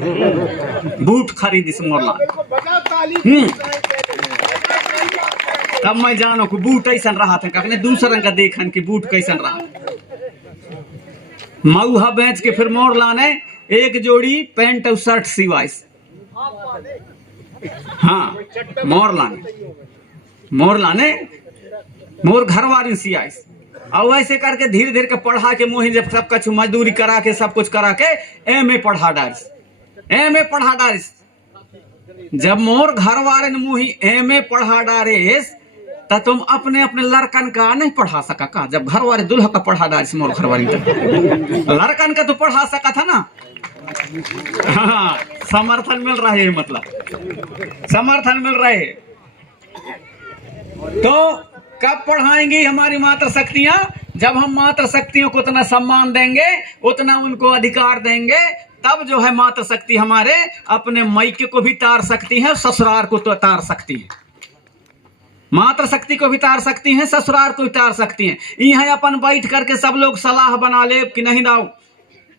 बूट खरीदिस मोर लाने। तब मैं जानो कि बूट ऐसा रहा था, कहने दूसरा रंग का देखन कि बूट कैसन रहा। मऊहा बेच के फिर मोर लाने 1 जोड़ी पैंट और शर्ट सिवाइस, हाँ मोर लाने मोर घर वाली सियाइस। और ऐसे करके धीरे धीरे के पढ़ा के मोही जब सब कुछ मजदूरी करा के सब कुछ करा के एमए पढ़ा डारिस। जब मोर घर वाले ने मोही एमए पढ़ा डारिस तो तुम अपने लड़कन का नहीं पढ़ा सका का? जब घर वाले दुल्हा का पढ़ा डारिस मोर घर वाली लड़कन का तो पढ़ा सका था ना। हाँ, समर्थन मिल रहा है, मतलब समर्थन मिल रहा है। तो कब पढ़ाएंगी हमारी मात्र शक्तियां? जब हम मात्र शक्तियों को उतना सम्मान देंगे, उतना उनको अधिकार देंगे, तब जो है मात्र शक्ति हमारे अपने मायके को भी तार सकती है, ससुराल को तो तार सकती है। मात्र शक्ति को भी तार सकती हैं, ससुराल को भी तार सकती हैं। यहाँ अपन बैठ करके सब लोग सलाह बना ले कि नहीं दाऊ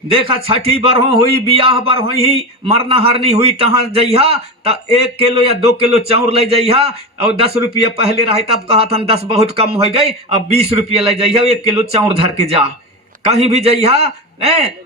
देखा छठी बरहों हुई, बियाह बर हुई, मरना हरनी हुई, तहाँ जइहा तो 1 किलो या 2 किलो चाउर ले जइहा। और 10 रुपया पहले रहे तब कहा था 10 बहुत कम हो गई, अब 20 रुपया ले जइहा, 1 किलो चाउर धर के जा। कहीं भी जइहा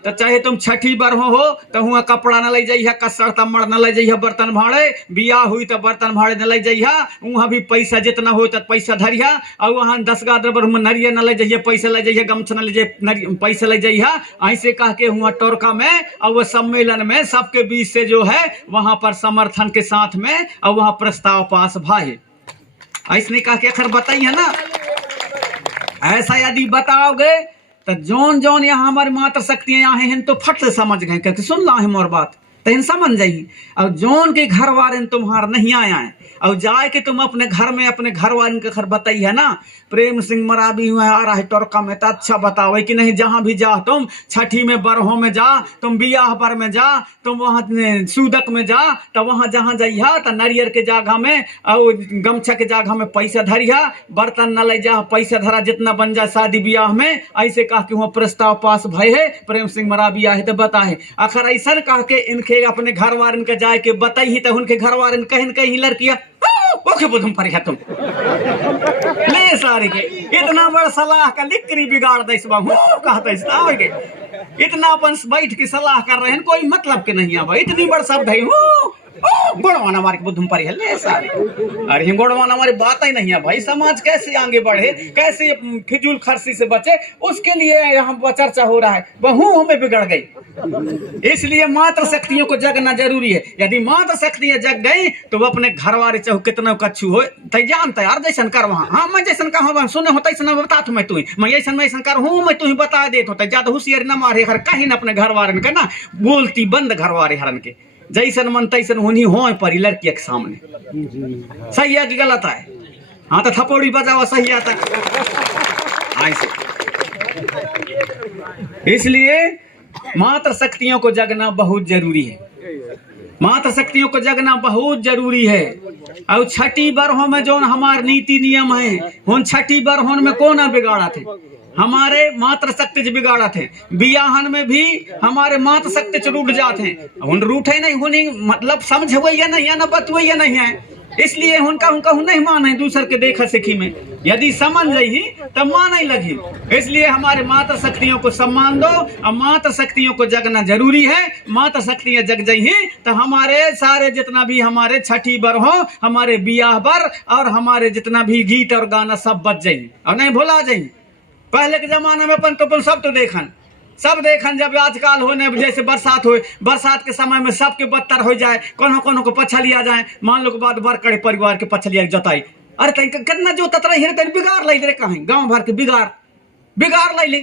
तो चाहे तुम छठी बरहों हो तो हुआ कपड़ा न ले जइहा, कसर तमड़ न ले जइहा, बर्तन भाड़े, बियाह हुई तो बर्तन भाड़े न ले जइहा, वहाँ भी पैसा जितना हो तो पैसा धरिया। और वहाँ 10 गादर नरिया न ले जइहा, पैसा ले जइहा, गमछा न ले जइहा, पैसा ले जइहा। ऐसे कह के हुआ टोरका में और वह सम्मेलन में सबके बीच से जो है वहां पर समर्थन के साथ में और वहां प्रस्ताव पास भाई ऐसे कह के अखर बताइए ना। ऐसा यदि बताओगे तो जोन यहाँ हमारी मात्र शक्तियां यहाँ हैं तो फट से समझ गए, क्योंकि सुन ला है मोर बात तो इन समझ जाइए। और जोन के घर वाले तुम्हार नहीं आया है और जाए के तुम अपने घर में अपने घर वाले के घर बताई है ना, प्रेम सिंह मराबी हुआ आ रहा है टोरका में, तो अच्छा बताओ कि नहीं। जहां भी जा तुम, छठी में बरहों में जा, तुम बियाह पर में जा, तुम वहां सूदक में जा, तो वहां जहां जइहा तो नरियर के जगह में और गमछा के जगह में पैसा धरिया, बर्तन न ले जा, पैसा धरा जितना बन जाए शादी बियाह में। ऐसे कह के वहां प्रस्ताव पास भय है, प्रेम सिंह मराबी आए तो बता है। आखिर ऐसा कह के इनके अपने घर वाले के जाए के बताई तो उनके घर वाले कहीं लड़कियां ओके तुम पर तुम ले सारी के इतना बड़ा सलाह का लिक्री बिगाड़ दे कहते इतना अपन बैठ के सलाह कर रहे हैं, कोई मतलब के नहीं है भाई, इतनी बड़ शब्द है ओ गोड़वाना मार के बुद्धम परी हल्ले सारे। अरे गोड़वाना हमारी बात ही नहीं है भाई। समाज कैसे आगे बढ़े, कैसे फिजूल खर्ची से बचे, उसके लिए यहाँ चर्चा हो रहा है। बहु हमें बिगड़ गई, इसलिए मात्र शक्तियों को जगना जरूरी है। यदि मात्र शक्तियां जग गई तो वो अपने घर वाले चाहे कितना कच्छू हो जानता यार जैसन कर वहाँ। हाँ मैं जैसन कहूँ सुने हो तैसन बता तू मैं ऐसा मैं ऐसा कर हूँ मैं तुम्हें बता देत होता। ज्यादा होशियारी न मारे हर कहीं न अपने घर वाले के ना बोलती बंद घर वाले हरन के जैसन मन तैसन होनी हो परी लड़की के सामने। सही है कि गलत है? हाँ तो थपोड़ी बजावा सही आता। इसलिए मात्र शक्तियों को जगना बहुत जरूरी है। मात्र शक्तियों को जगना बहुत जरूरी है। और छठी बरहों में जो हमारे नीति नियम है उन छठी बरहों में कौन बिगाड़ा थे? हमारे मात्र शक्ति बिगाड़ा थे। बियाहन में भी हमारे मात्र शक्ति रूठ जाते हैं। उन रूठे नहीं होनी मतलब समझ हुई या नहीं, या न बतवई या नहीं है, इसलिए उनका नहीं माने दूसर के देखा सीखी में। यदि समझ रही तब माने लगी। इसलिए हमारे मात्र शक्तियों को सम्मान दो और मात्र शक्तियों को जगना जरूरी है। मात्र शक्तियां जग जाही तो हमारे सारे जितना भी हमारे छठी बर हो, हमारे बियाह बर और हमारे जितना भी गीत और गाना सब बच जाये और नहीं भुला जाये। पहले के जमाने में अपन तो सब सब देखन जब आजकल होने जैसे बरसात हो, बरसात के समय में सबके बदतर हो जाए, कोनो को पछलिया जाए, मान लो के बाद बर करे परिवार के पछलिया जोताई। अरे तई कितना जोतत रही है बिगाड़ ले रे कहीं गांव भर के बिगाड़ ले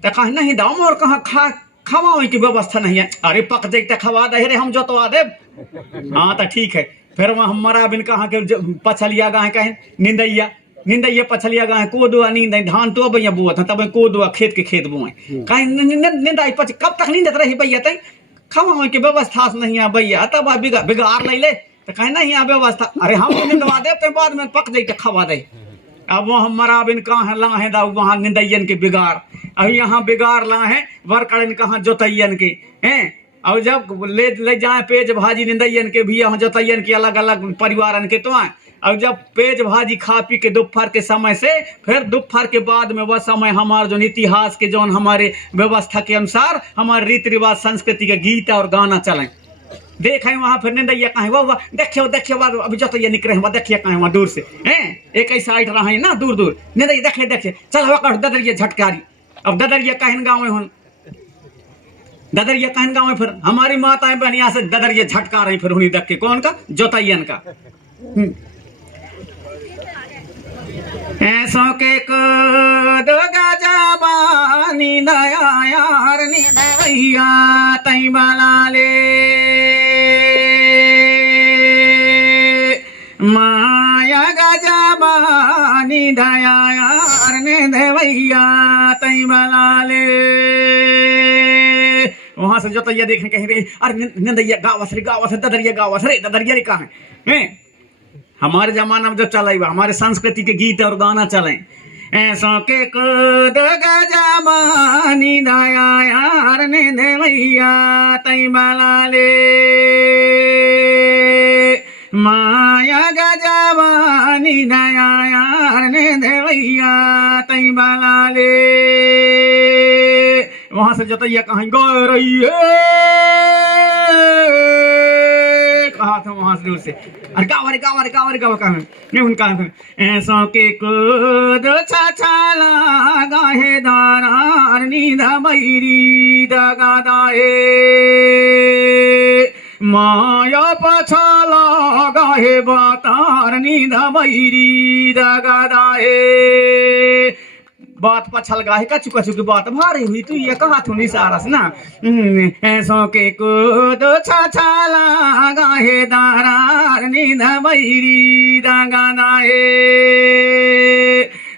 तो कहीं नहीं दाम और कहाँ खवाओ की व्यवस्था नहीं है। अरे पक जाते खवा दे रे हम जोतवा दे। हाँ तो ठीक है। फिर वहाँ हमारा बिन कहाँ के पछलिया गाय कहें निंदैया पछलिया गाय कोदुआ नींद धान तो भैया बुआ था तब कोदुआ खेत के खेत बुआए कहीं निंदाई पछ कब तक नींदत रही भैया तई खवा की व्यवस्था नहीं है भैया तब बिगाड़ ले तो कहीं नहीं है व्यवस्था। अरे हम निंदवा दे तो बाद में पक जाते खवा दे। अब वो हमारा बिन कहाँ ला है वहाँ निंदैयन के बिगाड़, अब यहाँ बिगाड़ ला है वरकड़न कहाँ जोतैयन के हैं। और जब ले जाए पेज भाजी निंदैयन के भी यहाँ जोतैयन के अलग अलग परिवारन के तो आए। और जब पेज भाजी खा पी के दोपहर के समय से फिर दोपहर के बाद में वह समय हमारे जो इतिहास के जो हमारे व्यवस्था के अनुसार हमारे रीति रिवाज संस्कृति के गीत और गाना चलें। देखें वहां फिर निंदैया कहें वाह देखियो अभी जो तो ये निकले वहां देखिए कहें वहां दूर से हैं एक ऐसा साइड रहा है ना दूर निंदैया देखिए चल वह ददरिया झटकारी। अब ददरिया कहन गाँव में हूँ ददरिया कहन गाँव में फिर हमारी माताएं बहनिया से ददरिया झटका रही फिर उन्हीं देख के कौन का जोतैयन का। ऐसो के को गजाबानी दया यार निदैया तई बला ले माया गजाबानी दया यार ने देवैया तई बला ले। वहां से जोतैया देखने कहीं रे अरे निंदैया गावस रे ददरिया रे कहाँ है। हमारे जमाना में जो चला हमारे संस्कृति के गीत और गाना चले ऐसो के कद गजामानी दया यार ने देवैया तई बला ले माया गजामानी दया यार ने देवैया तई बला ले। वहां से जोतैया कहीं गा रही है कहा था वहां से दूर से अरे गावा कहा नहीं उनका ऐसा के कूद छाछाला गाहे दारार नींदा बैरी दगा दाए माया पछाला गाहे बातार नींदा बैरी दगा दाए। बात पछल गाहे कछु की बात भारी हुई तू ये कहा तू निसारस ना ऐसो के कूद छाछाला गाहे दारार नींद बैरी दगा दाए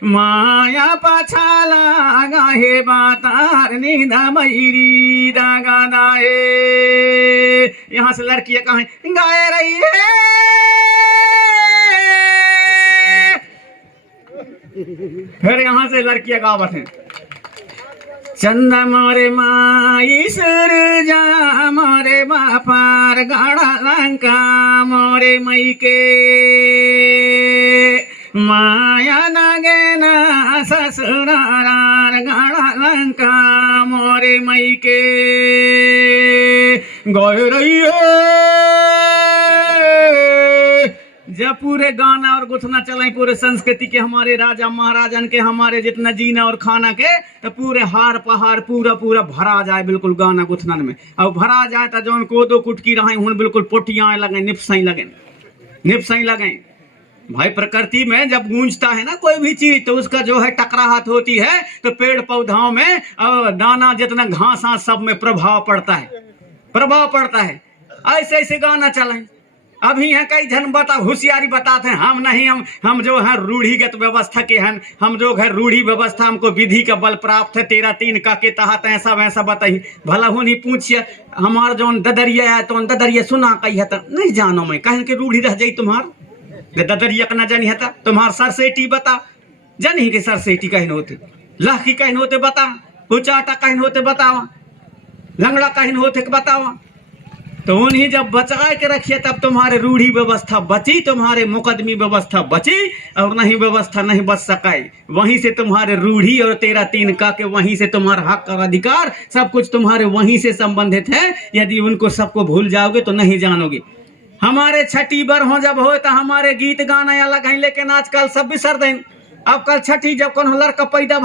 माया पछाला गाहे बातार नींद बैरी दगा दाए। यहाँ से लड़कियां कहें गाए रही है फिर यहाँ से लड़कियां गावत हैं चंदा मोरे माई सूरजा मोरे बापार गाड़ा लंका मोरे मई के माया नगेना ससुरार गाड़ा लंका मोरे मई के गए रही है जब पूरे गाना और गुथना चले पूरे संस्कृति के, हमारे राजा महाराजन के, हमारे जितना जीना और खाना के, तो पूरे हार पहाड़ पूरा पूरा भरा जाए बिल्कुल गाना गुथनन में। अब भरा जाए तो जौन कोदो कुटकी रहे हूँ बिल्कुल पोटियाँ लगे, निपसाई लगे। भाई प्रकृति में जब गूंजता है ना कोई भी चीज तो उसका जो है टकराहट होती है, तो पेड़ पौधाओं में दाना जितना घास सब में प्रभाव पड़ता है। ऐसे ऐसे गाना चले। अभी है कई जन बता होशियारी बताते हैं, हम नहीं, हम जो है रूढ़िगत व्यवस्था के हैं, हम जो है रूढ़ी व्यवस्था, हमको विधि का बल प्राप्त है, 13-3 का के तहत ऐसा वैसा बताई। भला हो नहीं पूछिए हमार जो ददरिया है तो ददरिया सुना कही है तो नहीं जानो मैं, कहीं के रूढ़ी रह जाई तुम्हार ददरिया का न जानी है तुम्हार सरसेटी बता जानी के सरसेटी कहीं होते, लाखी कहीं होते बता, उचाटा कहीं होते बतावा, लंगड़ा कहीं होते बतावा। तो उन्हीं जब बचा के रखिए तब तुम्हारे रूढ़ी व्यवस्था बची, तुम्हारे मुकदमी व्यवस्था बची, और नहीं व्यवस्था नहीं बच सकाई। वहीं से तुम्हारे रूढ़ी और 13-3 का के वहीं से तुम्हारा हक और अधिकार सब कुछ तुम्हारे वहीं से संबंधित है। यदि उनको सबको भूल जाओगे तो नहीं जानोगे। हमारे छठी बर हो जब हो तो हमारे गीत गाना अलग है, लेकिन आजकल सब बिसर दें। अब कल छठी जब कौन लड़का पैदा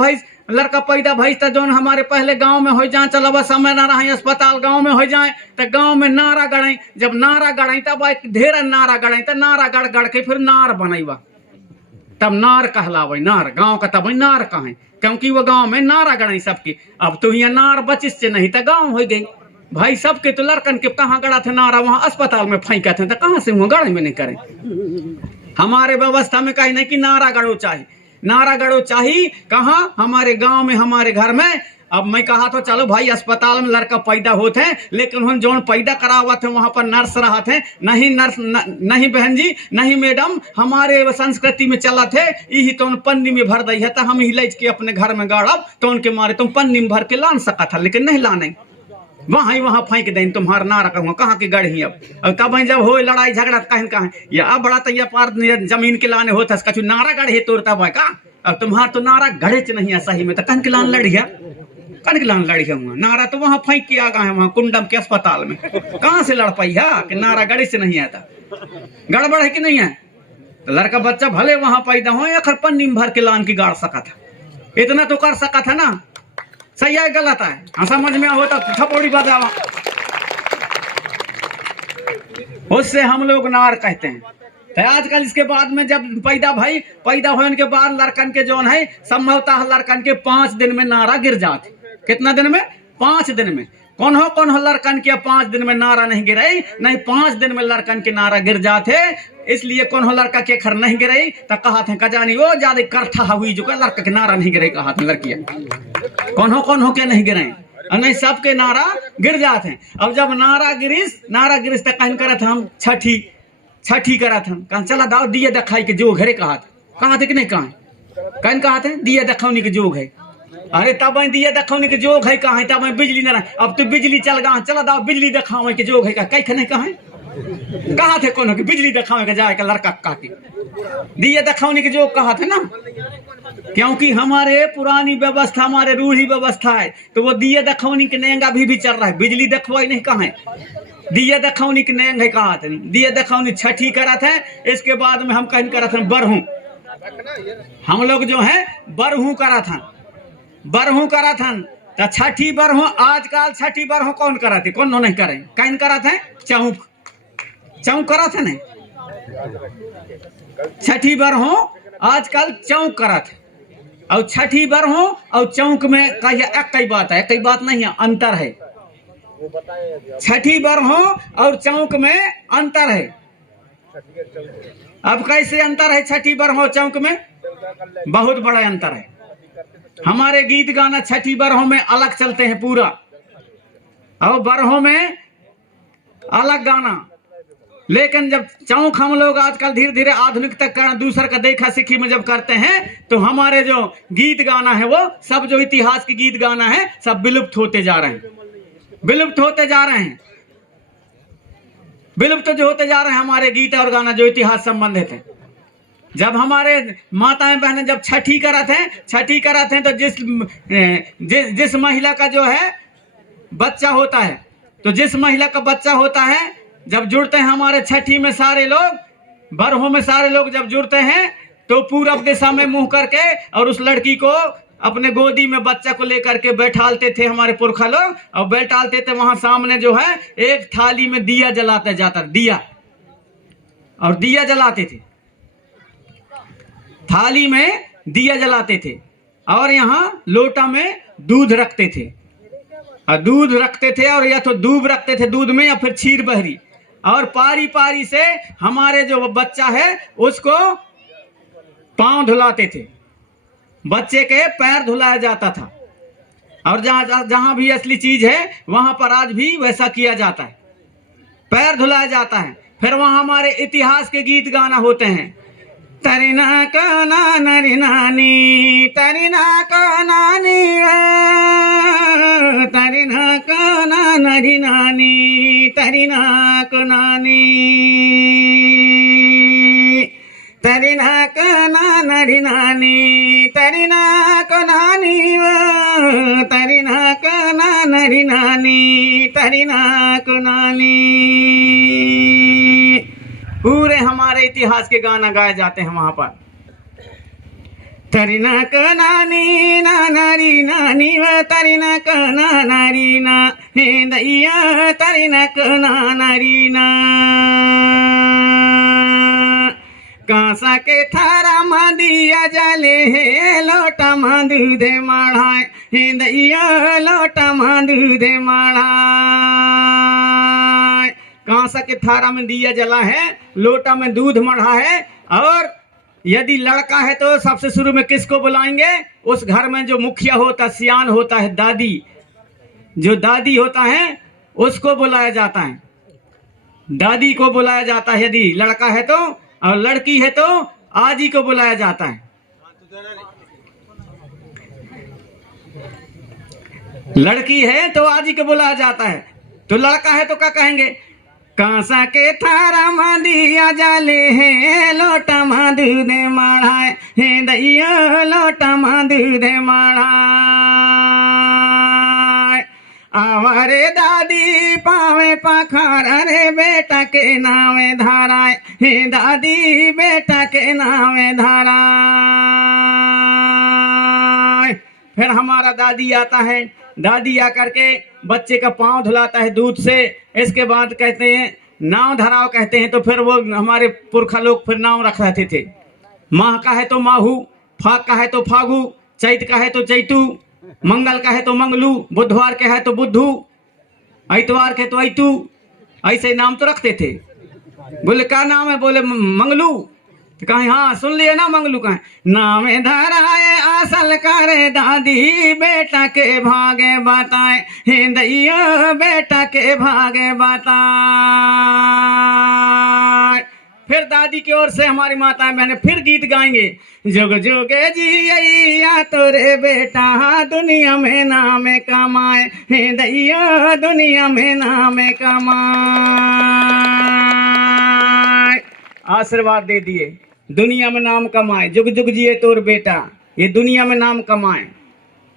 भइस तो जौन हमारे पहले गांव में हो जाए, चलो बस समय ना रहे अस्पताल गांव में हो जाए तो गांव में नारा गढ़े। जब नारा गढ़े तब ढेर नारा गढ़े तो नारा गढ़ के फिर नार बनैबा, तब नार कहलावे। नार गांव का तब नार कहे, क्योंकि वो गांव में नारा गढ़े सबकी। अब तो यहाँ नार बचिस से नहीं तो गाँव हो गई। भाई सबके तो लड़कन के कहाँ गड़ा थे नारा, वहां अस्पताल में फेंका थे तो कहाँ से वहां गढ़े में नहीं करें। हमारे व्यवस्था में कहीं नहीं कि नारा गढ़ो चाहिए कहाँ, हमारे गांव में, हमारे घर में। अब मैं कहा तो चलो भाई अस्पताल में लड़का पैदा होते हैं, लेकिन हम जौन पैदा करावा थे वहां पर नर्स रहा थे, नहीं नर्स नहीं बहन जी, नहीं मैडम, हमारे संस्कृति में चला थे यही तो पन्नी में भर दी है तो हम ही ले के अपने घर में गाड़ब तो उनके मारे तुम पन्नी में भर के लान सका था, लेकिन नहीं लाने, वहां फेंक दें तुम्हारा नारा कहूँ कहाँ की गढ़ी। अब तब जब हो लड़ाई झगड़ा कहीं या अब बड़ा तैयार पार जमीन के लाने होता कछु नारा गढ़े तोड़ता भाई का। अब तुम्हारा तो नारा गढ़े च नहीं है सही में, तो कन के लान लड़िया हुआ नारा तो वहां फेंक के आ गए वहां कुंडम के अस्पताल में। कहाँ से लड़ पाई है कि नारा गढ़े से नहीं आता, गड़बड़ है कि नहीं है। तो लड़का बच्चा भले वहां पैदा हो या खर पन्नी में भर के लान की गाड़ सका था, इतना तो कर सका था ना। सही है गलत है, हाँ समझ में हो तो थपोड़ी बजावा। उससे हम लोग नार कहते हैं। तो आजकल इसके बाद में जब पैदा होने के बाद लड़कन के जौन है संभवतः लड़कन के 5 दिन में नारा गिर जाते। कितना दिन में? 5 दिन में। कौन हो लड़कन के 5 दिन में नारा नहीं गिरे, नहीं 5 दिन में लड़कन के नारा गिर जाते। इसलिए कौन हो लड़का के खर नहीं गिरे तो कहा थे कजानी वो ज्यादा करठा हुई जो लड़का के नारा नहीं गिरे, कहा थे लड़कियां कौन हो के नहीं गिरे, नहीं सबके नारा गिर जाते हैं। अब जब नारा गिरिस तो कहन करत हम छठी करत हम कहा चला दाओ दिए दिखाई के जोग है, कहा थे कि नहीं कहा थे दिए दिखौनी के जोग है। अरे तब दिए दिखौनी के जोग है कहा, तब बिजली न रहा, अब तो बिजली चल गया, चला दाओ बिजली दिखावे के जोग है कहीं नहीं कहा थे कौन बिजली दिखावे के जाए लड़का कहा के दिए दिखौनी के जोग कहा थे ना, क्योंकि हमारे पुरानी व्यवस्था, हमारे रूढ़ी व्यवस्था है तो वो दिए दिखौनी के नेंगा भी चल रहा है, बिजली दिखवाई नहीं कहा है, दिए दिखौनी के नेंग है कहा थे। दिए दिखौनी छठी करा थे, इसके बाद में हम कहीं करा थे बरहू, हम लोग जो है बरहू करा था तो छठी बरहू। आजकल छठी बरहू कौन करा थे, कौन नहीं करे, कहीं करा थे चौक करा थे नहीं, छठी बरहू आजकल चौक करा थे। और छठी बरहू और चौक में कई बात है, कई बात नहीं है, अंतर है। छठी बरहू और चौक में अंतर है। अब कैसे अंतर है छठी बरहू चौक में? बहुत बड़ा अंतर है। हमारे गीत गाना छठी बरहू में अलग चलते हैं पूरा, और बरहू में अलग गाना। लेकिन जब चौक हम लोग आजकल धीरे धीरे आधुनिक तक दूसर का देखा सीखी में जब करते हैं तो हमारे जो गीत गाना है वो सब जो इतिहास के गीत गाना है सब विलुप्त होते जा रहे हैं, विलुप्त होते जा रहे हैं हमारे गीत और गाना जो इतिहास संबंधित है। जब हमारे माताएं बहनें जब छठी कराते हैं तो जिस महिला का जो है बच्चा होता है, तो जिस महिला का बच्चा होता है जब जुड़ते हैं हमारे छठी में सारे लोग बरहों में सारे लोग जब जुड़ते हैं तो पूरब दिशा में मुंह करके और उस लड़की को अपने गोदी में बच्चा को लेकर के बैठालते थे हमारे पुरखा लोग, और बैठालते थे वहां सामने जो है एक थाली में दिया जलाते जाता, दिया, और दिया जलाते थे, थाली में दिया जलाते थे, और यहाँ लोटा में दूध रखते थे, और दूध रखते थे, और या तो दूध रखते थे दूध में या फिर क्षीर बहरी, और पारी पारी से हमारे जो बच्चा है उसको पांव धुलाते थे, बच्चे के पैर धुलाया जाता था। और जहां जहां भी असली चीज है वहां पर आज भी वैसा किया जाता है, पैर धुलाया जाता है। फिर वहां हमारे इतिहास के गीत गाना होते हैं, तरिना काना नरी नानी, तरिना काना नी, तरिना काना नरी नानी, तरिना कानी, तरिना काना नरी नानी, तरिना कानी, तरिना काना नरी नानी, तरिना कानी। पूरे हमारे इतिहास के गाना गाए जाते हैं वहां पर। तरिना कानी ना नारी नानी व तरिना काना नारी ना, हे दैया तरिना काना नारी ना। कांसा के थारा में दिया जले है, लोटा में दूध मढ़ाए, हे दैया लोटा में दूध मढ़ाए। कांसा के थारा में दिया जला है, लोटा में दूध मढ़ा है, और यदि लड़का है तो सबसे शुरू में किसको बुलाएंगे? उस घर में जो मुखिया होता, सियान होता है, दादी, जो दादी होता है उसको बुलाया जाता है, दादी को बुलाया जाता है यदि लड़का है तो, और लड़की है तो आजी को बुलाया जाता है। लड़की है तो आजी को बुलाया जाता है, तो लड़का है तो क्या कहेंगे? कांसा के थारा में दिया जले है, लोटा में दूध मढ़ाए, हे दैया लोटा में दूध मढ़ाए। आवारे दादी पावे पखार, रे बेटा के नावे धाराए, हे दादी बेटा के नावे धाराए। फिर हमारा दादी आता है, दादी आकर के बच्चे का पांव धुलाता है दूध से। इसके बाद कहते हैं नाव धराव कहते हैं, तो फिर वो हमारे पुरखा लोग फिर नाव रख रहते थे। माह का है तो माहू, फाग का है तो फागू, चैत का है तो चैतू, मंगल का है तो मंगलू, बुधवार के है तो बुद्धू, इतवार के तो ऐतू, ऐसे नाम तो रखते थे। बोले क्या नाम है? बोले मंगलू। तो कहें हाँ सुन लिए ना, मंगलू कहें नाम धराए असल करे दादी, बेटा के भागे बताए, हे दैया बेटा के भागे बताए। फिर दादी की ओर से हमारी माता बहने फिर गीत गाएंगे, जोग जोगे जी तोरे बेटा दुनिया में नाम कमाए, हे दैया दुनिया में नाम कमाए। आशीर्वाद दे दिए, दुनिया में नाम कमाए, जुग जुग जिए तोर बेटा, ये दुनिया में नाम कमाए।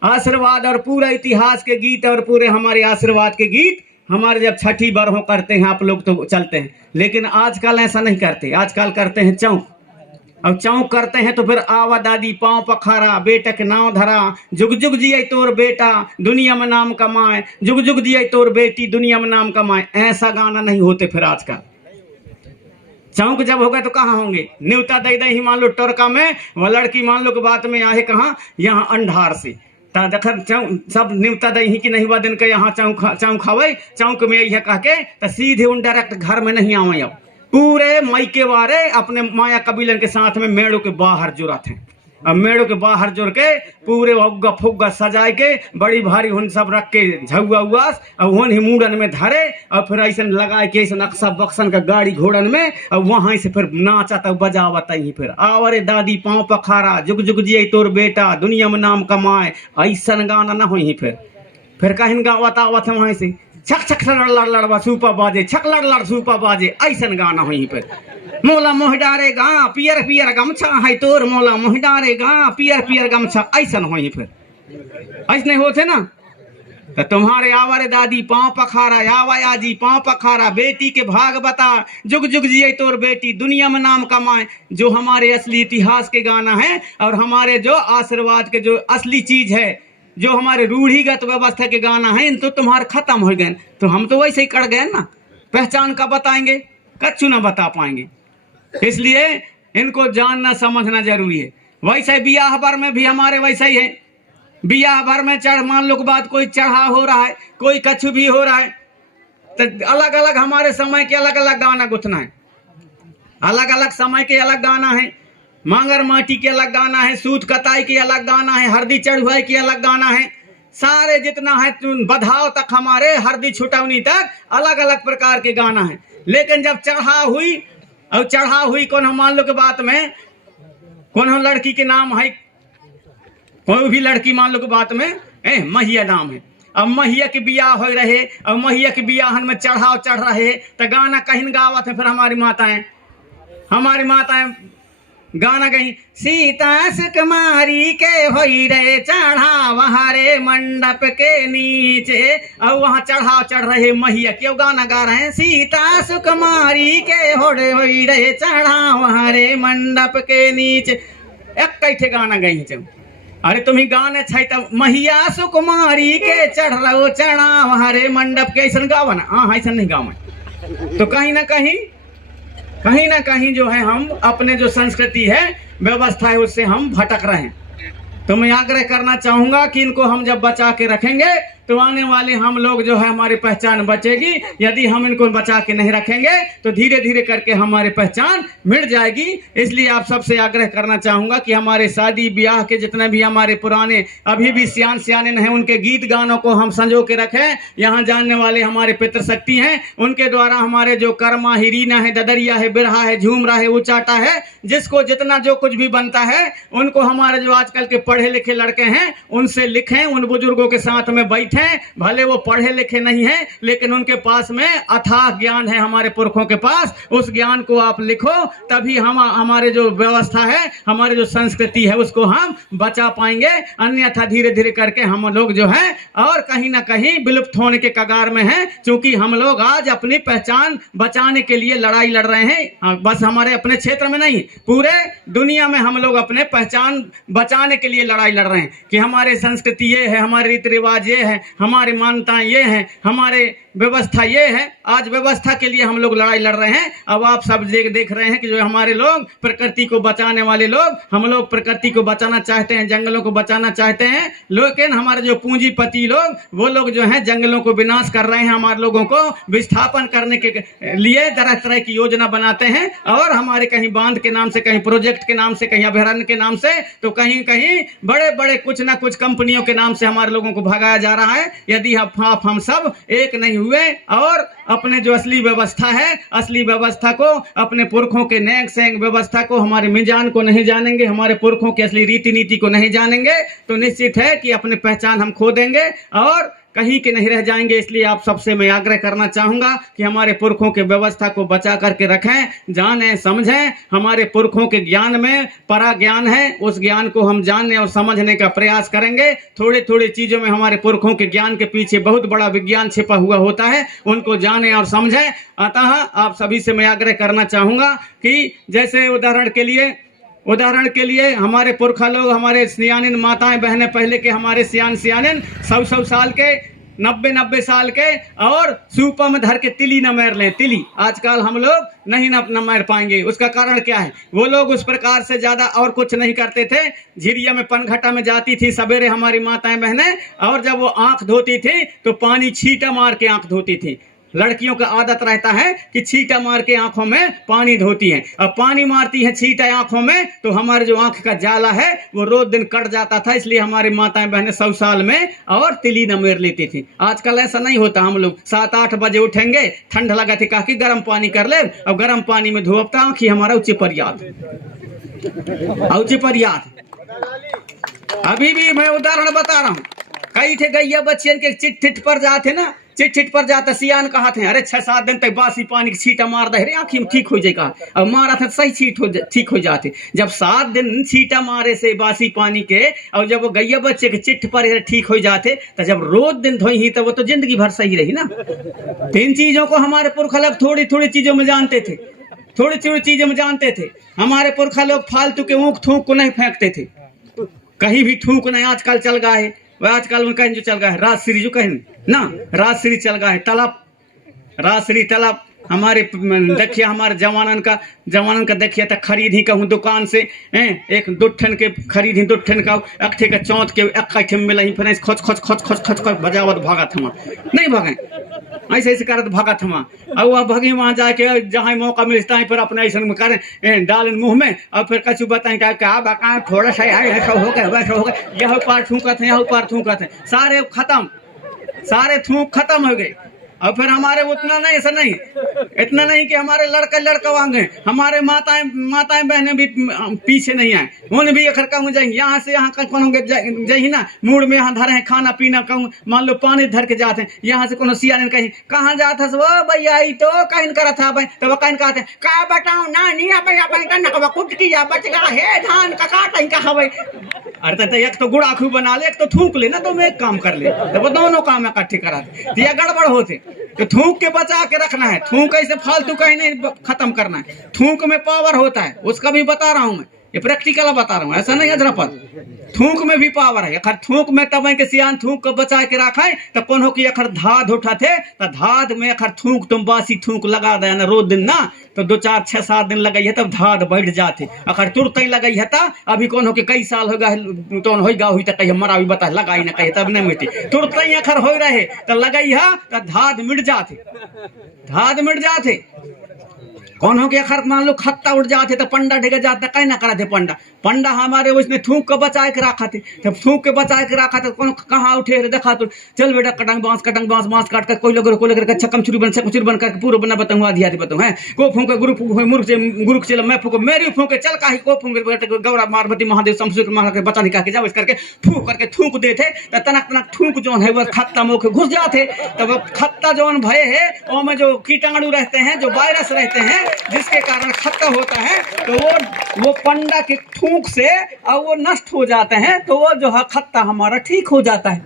आशीर्वाद और पूरा इतिहास के गीत और पूरे हमारे आशीर्वाद के गीत हमारे जब छठी बरहों करते हैं आप लोग तो चलते हैं, लेकिन आजकल ऐसा नहीं करते। आजकल करते हैं चौक, अब चौक करते हैं तो फिर आवा दादी पांव पखारा, बेटा के नाव धरा, जुग जुग जिए तोर बेटा दुनिया में नाम कमाए, जुग जुग जिए तोर बेटी दुनिया में नाम कमाए। ऐसा गाना नहीं होते फिर आजकल। चौक जब हो गए तो कहाँ होंगे? न्योता दे दे ही मान लो टोरका में, वह लड़की मान लो कि बात में आए कहाँ, यहाँ अंधार से जखन सब न्योता दे ही कि नहीं हुआ दिन के यहाँ चौक खावे, चौक में यही कह के तो सीधे उन डायरेक्ट घर में नहीं आवे। अब पूरे मायके वारे अपने माया कबीलन के साथ में मेड़ों के बाहर जुड़त हैं। अब मेड़ों के बाहर जुड़ के पूरे उग्गा फुग्गा सजाए के बड़ी भारी हुन सब रख के झुआ उआस और हुन ही मूड़न में धरे और फिर ऐसा लगाए के ऐसा नक्शा बक्सन का गाड़ी घोड़न में और वहां से फिर नाचता बजावता ही फिर आवरे दादी पांव पखारा, जुग जुग जिए तोर बेटा दुनिया में नाम कमाए। ऐसा गाना ना हो ही फिर कहीं गावत आवत है वहां से छक छक लड़ लड़वा सूपा बाजे, छक लड़ लड़ सूपा बाजे, ऐसा गाना हो ही फिर। मोला मोह डारेगा पियर पियर गमछा है तोर, मोला मोह डारेगा पियर पियर गमछा, ऐसा हो ही फिर। ऐसे नहीं होते ना, तो तुम्हारे आवारे दादी पांव पखारा, आवा आजी पांव पखारा, बेटी के भाग बता, जुग जुग जिये तोर बेटी, दुनिया में नाम कमाए। जो हमारे असली इतिहास के गाना है और हमारे जो आशीर्वाद के जो असली चीज है, जो हमारे रूढ़िगत व्यवस्था के गाना है, इन तो तुम्हारे खत्म हो गए। तो हम तो वैसे ही कर गए ना, पहचान का बताएंगे, कच्चू ना बता पाएंगे। इसलिए इनको जानना समझना जरूरी है। वैसे बियाह भर में भी हमारे वैसा ही है। बियाह भर में मान लो बात, कोई चढ़ा हो रहा है, कोई कछु भी हो रहा है, तो अलग अलग हमारे समय के अलग अलग गाना गुथना है, अलग अलग समय के अलग गाना है। मांगर माटी के अलग गाना है, सूत कताई के अलग गाना है, हरदी चढ़ुआई के अलग गाना है। सारे जितना है बधाव तक, हमारे हरदी छुटौनी तक अलग अलग प्रकार के गाना है। लेकिन जब चढ़ा हुई कौन मान लो के बात में, कौन लड़की के नाम है, कोई भी लड़की मान लो के बात में महिया नाम है। अब महिया के बियाह हो रहे, अब महिया के बियाहन में चढ़ाव चढ़ रहे, तो गाना कहीं गावत है। फिर हमारी माताएं गाना गई, सीता सुकुमारी के होई रे चढ़ाव हरे मंडप के नीचे। और वहां चढ़ाव चढ़ रहे महिया, क्यों गाना गा रहे हैं, सीता सुकुमारी के होई रे चढ़ाव हरे मंडप के नीचे। एक कैठे गाना गई है। अरे तुम्हें गाने छै तब, महिया सुकुमारी के चढ़ रहो चढ़ाव हरे मंडप के, ऐसा गावा ना। हाँ, ऐसा नहीं गावा। तो कहीं ना कहीं जो है हम अपने जो संस्कृति है, व्यवस्था है, उससे हम भटक रहे हैं। तो मैं आग्रह करना चाहूंगा कि इनको हम जब बचा के रखेंगे तो आने वाले हम लोग जो है हमारी पहचान बचेगी। यदि हम इनको बचा के नहीं रखेंगे तो धीरे धीरे करके हमारी पहचान मिट जाएगी। इसलिए आप सबसे आग्रह करना चाहूंगा कि हमारे शादी ब्याह के जितने भी हमारे पुराने अभी भी सियाने हैं, उनके गीत गानों को हम संजो के रखें। यहाँ जानने वाले हमारे पितृशक्ति हैं, उनके द्वारा हमारे जो कर्मा है, रीना है, ददरिया है, बिरहा है, झूमरा है, उचाटा है, जिसको जितना जो कुछ भी बनता है, उनको हमारे जो आजकल के पढ़े लिखे लड़के हैं उनसे लिखें, उन बुजुर्गों के साथ में बैठें। भले वो पढ़े लिखे नहीं है, लेकिन उनके पास में अथाह ज्ञान है, हमारे पुरखों के पास। उस ज्ञान को आप लिखो, तभी हम हमारे जो व्यवस्था है, हमारे जो संस्कृति है, उसको हम बचा पाएंगे। अन्यथा धीरे धीरे करके हम लोग जो है और कहीं ना कहीं विलुप्त होने के कगार में हैं। क्योंकि हम लोग आज अपनी पहचान बचाने के लिए लड़ाई लड़ रहे हैं। बस हमारे अपने क्षेत्र में नहीं, पूरे दुनिया में हम लोग अपने पहचान बचाने के लिए लड़ाई लड़ रहे हैं कि हमारे संस्कृति ये है, हमारे रीति रिवाज ये है, हमारी मान्यताएं ये हैं, हमारे व्यवस्था ये है। आज व्यवस्था के लिए हम लोग लड़ाई लड़ रहे हैं। अब आप सब देख रहे हैं कि जो हमारे लोग प्रकृति को बचाने वाले लोग, हम लोग प्रकृति को बचाना चाहते हैं, जंगलों को बचाना चाहते हैं। लेकिन हमारे जो पूंजीपति लोग, वो लोग जो है जंगलों को विनाश कर रहे हैं, हमारे लोगों को विस्थापन करने के लिए तरह तरह की योजना बनाते हैं। और हमारे कहीं बांध के नाम से, कहीं प्रोजेक्ट के नाम से, कहीं अभयारण्य के नाम से, तो कहीं कहीं बड़े बड़े कुछ ना कुछ कंपनियों के नाम से हमारे लोगों को भगाया जा रहा है। यदि हम सब एक नहीं हुए और अपने जो असली व्यवस्था है, असली व्यवस्था को, अपने पुरखों के नेक सेंग व्यवस्था को, हमारे मिजान को नहीं जानेंगे, हमारे पुरखों की असली रीति नीति को नहीं जानेंगे, तो निश्चित है कि अपनी पहचान हम खो देंगे और कहीं के नहीं रह जाएंगे। इसलिए आप सबसे मैं आग्रह करना चाहूंगा कि हमारे पुरखों के व्यवस्था को बचा करके रखें, जानें, समझें। हमारे पुरखों के ज्ञान में परा ज्ञान है, उस ज्ञान को हम जानने और समझने का प्रयास करेंगे। थोड़े थोड़े चीजों में हमारे पुरखों के ज्ञान के पीछे बहुत बड़ा विज्ञान छिपा हुआ होता है, उनको जानें और समझें। अतः आप सभी से मैं आग्रह करना चाहूंगा कि जैसे उदाहरण के लिए हमारे पुरखा लोग, हमारे सियानिन माताएं बहनें, पहले के हमारे सियानिन 100 साल के, 90 साल के, और सूपा में धर के तिली न मैर लें। तिली आजकल हम लोग नहीं न मैर पाएंगे। उसका कारण क्या है? वो लोग उस प्रकार से ज्यादा और कुछ नहीं करते थे। झिरिया में पनघटा में जाती थी सवेरे हमारी माताएं बहनें, और जब वो आंख धोती थी तो पानी छींटा मार के आंख धोती थी। लड़कियों का आदत रहता है कि छींटा मार के आंखों में पानी धोती हैं। अब पानी मारती है छींटा आंखों में, तो हमारे जो आंख का जाला है वो रोज दिन कट जाता था। इसलिए हमारी माताएं बहनें 100 साल में और तिली न मेर लेती थी। आजकल ऐसा नहीं होता। हम लोग 7-8 बजे उठेंगे, ठंड लगा थी कहा कि गर्म पानी कर ले, अब गर्म पानी में धोपता आंखी हमारा ऊंची परियाद। अभी भी मैं उदाहरण बता रहा हूँ। कई थे गैया बच्चियन के चिट पर जाते ना, चिट चिट पर जाता सियान कहा थे अरे 6-7 दिन तक बासी पानी की छीटा मार दे रे आँखी में ठीक हो जाए कहा। अब मारा था सही ठीक हो जाते। जब 7 दिन छीटा मारे से बासी पानी के और जब वो गैया बच्चे के चिट्ठ पर ठीक हो जाते तो जब रोज दिन धोई ही तो वो तो जिंदगी भर सही रही ना। तीन चीजों को हमारे पुरखा लोग थोड़ी थोड़ी चीजों में जानते थे, थोड़ी थोड़ी चीजों में जानते थे। हमारे पुरखा लोग फालतू के ऊँख थूक को नहीं फेंकते थे, कहीं भी थूक नहीं। आजकल चल गया है वह, आजकल में कहीं जो चल गया है राजश्री जो कहीं ना, राजश्री चल गया है तालाब, राजश्री तालाब। हमारे देखिए हमारे जवानन का देखिए तो खरीद ही कहूँ दुकान से एक दुठन के खरीद ही दुठन का अखठे का चौथ के अखठे में मिला फिर खोच खोच खोच खोच खोच खोच बजावत भागा थमा नहीं भागे ऐसे ऐसे करत भागा थमा। और वह भगी वहाँ जाके जहाँ मौका मिलता है फिर अपने ऐसा में करें डाल मुंह में और फिर कछु बताएं क्या बका थोड़ा सा ऐसा हो गया वैसा हो गया, यह पार थूकत है, यह पार थूकत है, सारे खत्म, सारे थूक खत्म हो गए। और फिर हमारे उतना नहीं, ऐसा नहीं, इतना नहीं कि हमारे लड़का वांगे, हमारे माताएं बहनें भी पीछे नहीं आए, उन्हें भी अखर कहूँ जाए यहाँ से यहाँ कौन होंगे जाही ना मूड में यहाँ धरे हैं खाना पीना कहूँ मान लो पानी धर के जाते हैं यहाँ से कोनो सिया ने कहीं कहाँ जाता वो भैया तो कहीं करा था भाई तो वो कहीं कहते का बताओ ना नहीं कुट की जा बच गया है धान का काट कहीं कहा भाई। अरे तो एक तो गुड़ा खूब बना ले, एक तो थूक ले ना, तो मैं एक काम कर ले तो वो दोनों काम इकट्ठे करा तो यह गड़बड़ होते। तो थूक के बचा के रखना है, थूक ऐसे फालतू कहीं नहीं खत्म करना है। थूक में पावर होता है, उसका भी बता रहा हूं मैं, ये प्रैक्टिकल बता रहा हूँ, ऐसा नहीं अजरापत। थूक में भी पावर है। अखर थूक में तब के सियान थूक को बचा के रखा है तो कौन हो कि अखर धाद उठा थे तो धाद में अखर थूक तुम बासी थूक लगा दे ना रोज दिन ना तो 2-4-6-7 दिन लगाई है तब धाद बैठ जाते। अखर तुरंत ही लगाई है ता अभी कौन हो कि कई साल होगा तो होगा हुई तो कहीं मरा भी बता लगाई ना कहीं तब नहीं मिटी, तुरंत ही अखर हो रहे तो लगाई है तो धाद मिट जाते, धाद मिट जाते। कौन हो के अखर मान लो खत्ता उठ जाते तो पंडा ढेगा जाता कहीं ना करा थे पंडा हमारे उसने थूक को बचा के रखा थे, जब थूक के बचा के रखा था कौन कहाँ उठे देखा तो चल बेटा कटंग बांस काट कर कोई लोग छक्कम चुरी बन करके पूरा बना बताऊँ आधी आधी बताऊँ है को फूके गुरु चलो मैं फूको मेरी फूके चल का को फूके गौरा पार्वती महादेव शमशेर मार के बचा निकाल के जाओ इस करके फूक करके थूक देते तो तनक थूक जो है वह खत्ता मुँह के घुस जाते। तब खत्ता जो भय है और में जो कीटाणु रहते हैं जो वायरस रहते हैं जिसके कारण खत्ता होता है तो वो पंडा के थूक से और वो नष्ट हो जाते हैं तो वो जो है खत्ता हमारा ठीक हो जाता है,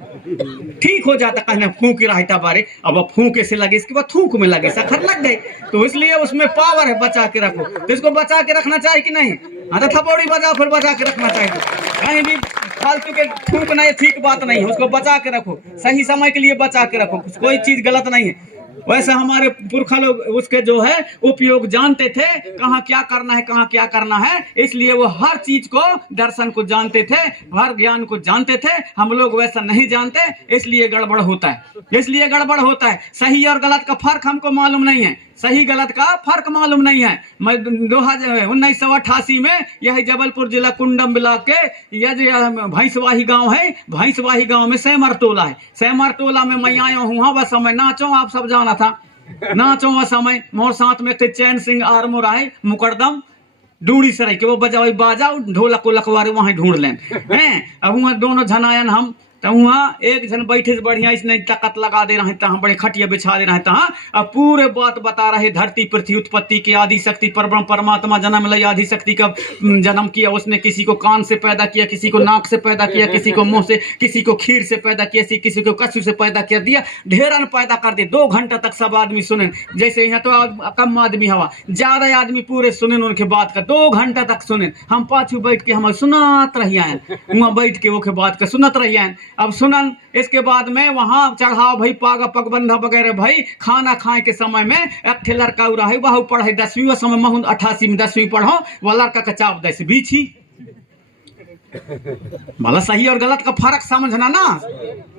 ठीक हो जाता है। कहना फूक रहता बारे अब फूके से लगे इसके बाद थूक में लगे सखर लग गए तो इसलिए उसमें पावर है, बचा के रखो। तो इसको बचा के रखना चाहिए कि नहीं? हाँ तो थपौड़ी बजा फिर बचा के रखना चाहिए, कहीं भी फालतू के थूक नहीं, ठीक बात नहीं है, उसको बचा के रखो, सही समय के लिए बचा के रखो, कोई चीज गलत नहीं है। वैसे हमारे पुरखा लोग उसके जो है उपयोग जानते थे, कहाँ क्या करना है कहाँ क्या करना है, इसलिए वो हर चीज को दर्शन को जानते थे, हर ज्ञान को जानते थे। हम लोग वैसा नहीं जानते इसलिए गड़बड़ होता है, इसलिए गड़बड़ होता है। सही और गलत का फर्क हमको मालूम नहीं है, सही गलत का फर्क मालूम नहीं है। मैं 1988 में यही जबलपुर जिला कुंडम ब्लॉक के यह भैंसवाही गांव है, भैंसवाही गांव में सैमर टोला है, सैमर टोला में मैं आया हूँ। वहां वह समय नाचो आप सब जाना था, नाचो वह समय मोर साथ में थे चैन सिंह आरमो राय मुकरदम डूड़ी सराय के वो बजाओ बाजा ढोलक को लखवारे वहां ढूंढ लें हैं। अब वहाँ दोनों झनायन हम तो वहाँ एक जन बैठे से बढ़िया इसने ताकत लगा दे रहे तहाँ बड़े खटिया बिछा दे रहे तहाँ अब पूरे बात बता रहे धरती पृथ्वी उत्पत्ति की आदि शक्ति परब्रह्म परमात्मा जन्म लई आदि शक्ति का जन्म किया उसने, किसी को कान से पैदा किया, किसी को नाक से पैदा किया, किसी को मुंह से, किसी को खीर से पैदा किया, किसी को कछु से पैदा कर दिया, ढेरन पैदा कर दिया। 2 घंटा तक सब आदमी सुने, जैसे यहाँ तो कम आदमी हवा ज्यादा आदमी पूरे सुने उनके बात का, 2 घंटा तक सुने। हम पाछू बैठ के हम सुनात रहिए वहाँ बैठ के वो बात का सुनत रहिए। अब सुनन इसके बाद में वहां चढ़ाओ भाई पागा पगबंधा वगैरह भाई खाना खाए के समय में एक ठे लड़का रहे वह पढ़े 10वीं समय महून 88 में 10वीं पढ़ो वह लड़का का चाप दे बीछी भला सही और गलत का फर्क समझना ना,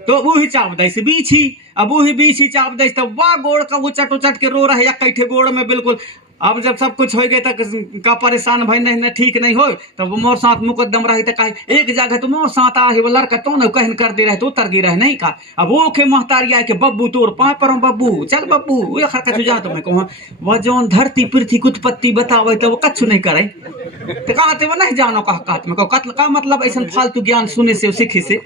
तो वो ही चाप दे बीछी। अब वो ही बीछी चाप दे तब वाह गोड़ का उचट उचट के रो रहे या कैठे गोड़ में बिल्कुल अब जब सब कुछ हो गए तक का परेशान भाई नहीं ठीक नहीं हो तब वो मोर साथ मुकदम रही तो कहे एक जगह तो मोर साथ आ वो लड़का तो न कहन कर दे रहे तो उतर गए रहे नहीं का अब वो के महतारी आए के बब्बू तोर पाए पर बब्बू चल बब्बू वो खर जा तो मैं कहूँ वह जौन धरती पृथ्वी की उत्पत्ति बतावे तो वो कछु नहीं करे तो कहते वो नहीं जानो कहते मैं कत्ल का मतलब ऐसा फालतू ज्ञान सुने से सीखे से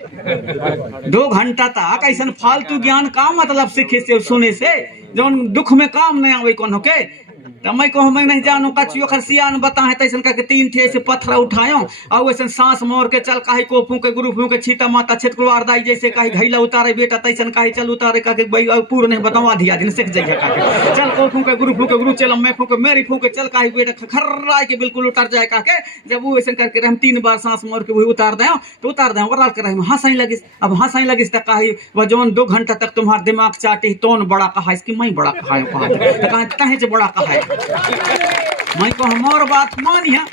2 घंटा तक ऐसा फालतू ज्ञान का मतलब सीखे से सुने से जौन दुख में काम नहीं आवे कौन के तो मैं कहूँ मैं नहीं जानू कछु ओकर सियान बताए तैसन करके 3 ठे से पत्थर उठायो और वैसे सांस मोर के चल काहे को फूके गुरु फूके छीता माता छिटकुआर दाई जैसे काहे घैला उतारे बेटा तैसन काहे चल उतारे का के भाई पूर्ण नहीं बतावा दिया दिन सीख जाइए का चल को फूके गुरु चल मैं फूके मेरी फूके चल काहे बेटा खखर के बिल्कुल उतर जाए का के जब वो वैसे करके हम 3 बार सांस मोर के वो उतार दे तो उतार दे और कर रहे हंसाई लगिस अब हंसाई लगिस त काहे वो जौन 2 घंटा तक तुम्हारा दिमाग चाटे तोन बड़ा कहा इसकी मैं बड़ा कहा कहे से बड़ा कहा मैं को हमार बात मानिया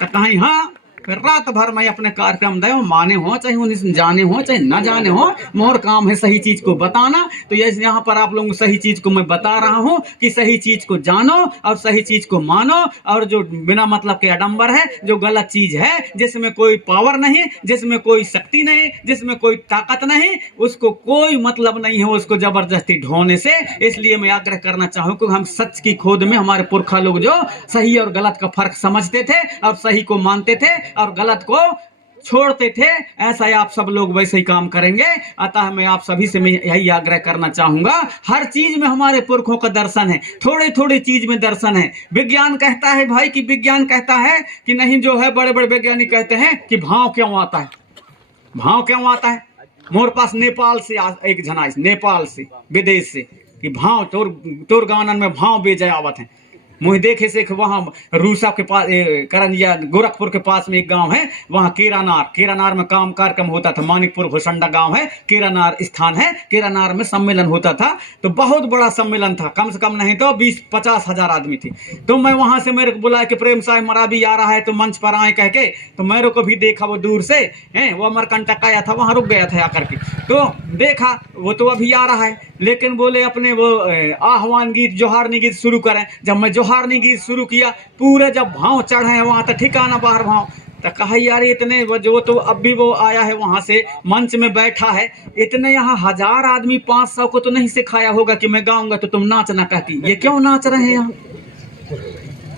तो कहीं हाँ फिर रात भर मैं अपने कार्यक्रम दे माने हो चाहे उन्हें जाने हो चाहे न जाने हो मोर काम है सही चीज को बताना। तो ये यहाँ पर आप लोगों को सही चीज को मैं बता रहा हूँ कि सही चीज को जानो और सही चीज को मानो और जो बिना मतलब के आडंबर है जो गलत चीज है जिसमें कोई पावर नहीं जिसमें कोई शक्ति नहीं जिसमें कोई ताकत नहीं उसको कोई मतलब नहीं है उसको जबरदस्ती ढोने से। इसलिए मैं आग्रह करना चाहूँ कि हम सच की खोज में हमारे पुरखा लोग जो सही और गलत का फर्क समझते थे और सही को मानते थे और गलत को छोड़ते थे ऐसा ही आप सब लोग वैसे ही काम करेंगे। अतः मैं आप सभी से मैं यही आग्रह करना चाहूंगा हर चीज में हमारे पुरखों का दर्शन है थोड़े थोड़े चीज में दर्शन है। विज्ञान कहता है भाई कि विज्ञान कहता है कि नहीं जो है बड़े बड़े वैज्ञानिक कहते हैं कि भाव क्यों आता है भाव क्यों आता है। मोर पास नेपाल से एक जना नेपाल से विदेश से कि भाव तोर गानन में भाव बेजे आवत है मुझे देखे से वहाँ रूसा के पास करंजिया गोरखपुर के पास में एक गांव है वहाँ केरानार में काम कार्यक्रम होता था। मानिकपुर घोसंडा गांव है केरानार स्थान है केरानार में सम्मेलन होता था तो बहुत बड़ा सम्मेलन था कम से कम नहीं तो 20-50 हजार आदमी थे। तो मैं वहां से मेरे को बुलाया कि प्रेम साहब मरा भी आ रहा है तो मंच पर आए कह के तो मेरे को भी देखा वो दूर से वो अमरकंटक आया था वहां रुक गया था आकर के तो देखा वो तो अभी आ रहा है लेकिन बोले अपने वो आह्वान गीत जोहारनी गीत शुरू करें। जब मैं जोहारनी गीत शुरू किया पूरे जब भाव चढ़े वहां तक ठिकाना बाहर भाव तो कहा यार इतने जो तो अब भी वो आया है वहां से मंच में बैठा है इतने यहाँ 1000 आदमी 500 को तो नहीं सिखाया होगा कि मैं गाऊंगा तो तुम नाचना कहती ये क्यों नाच रहे हैं यहाँ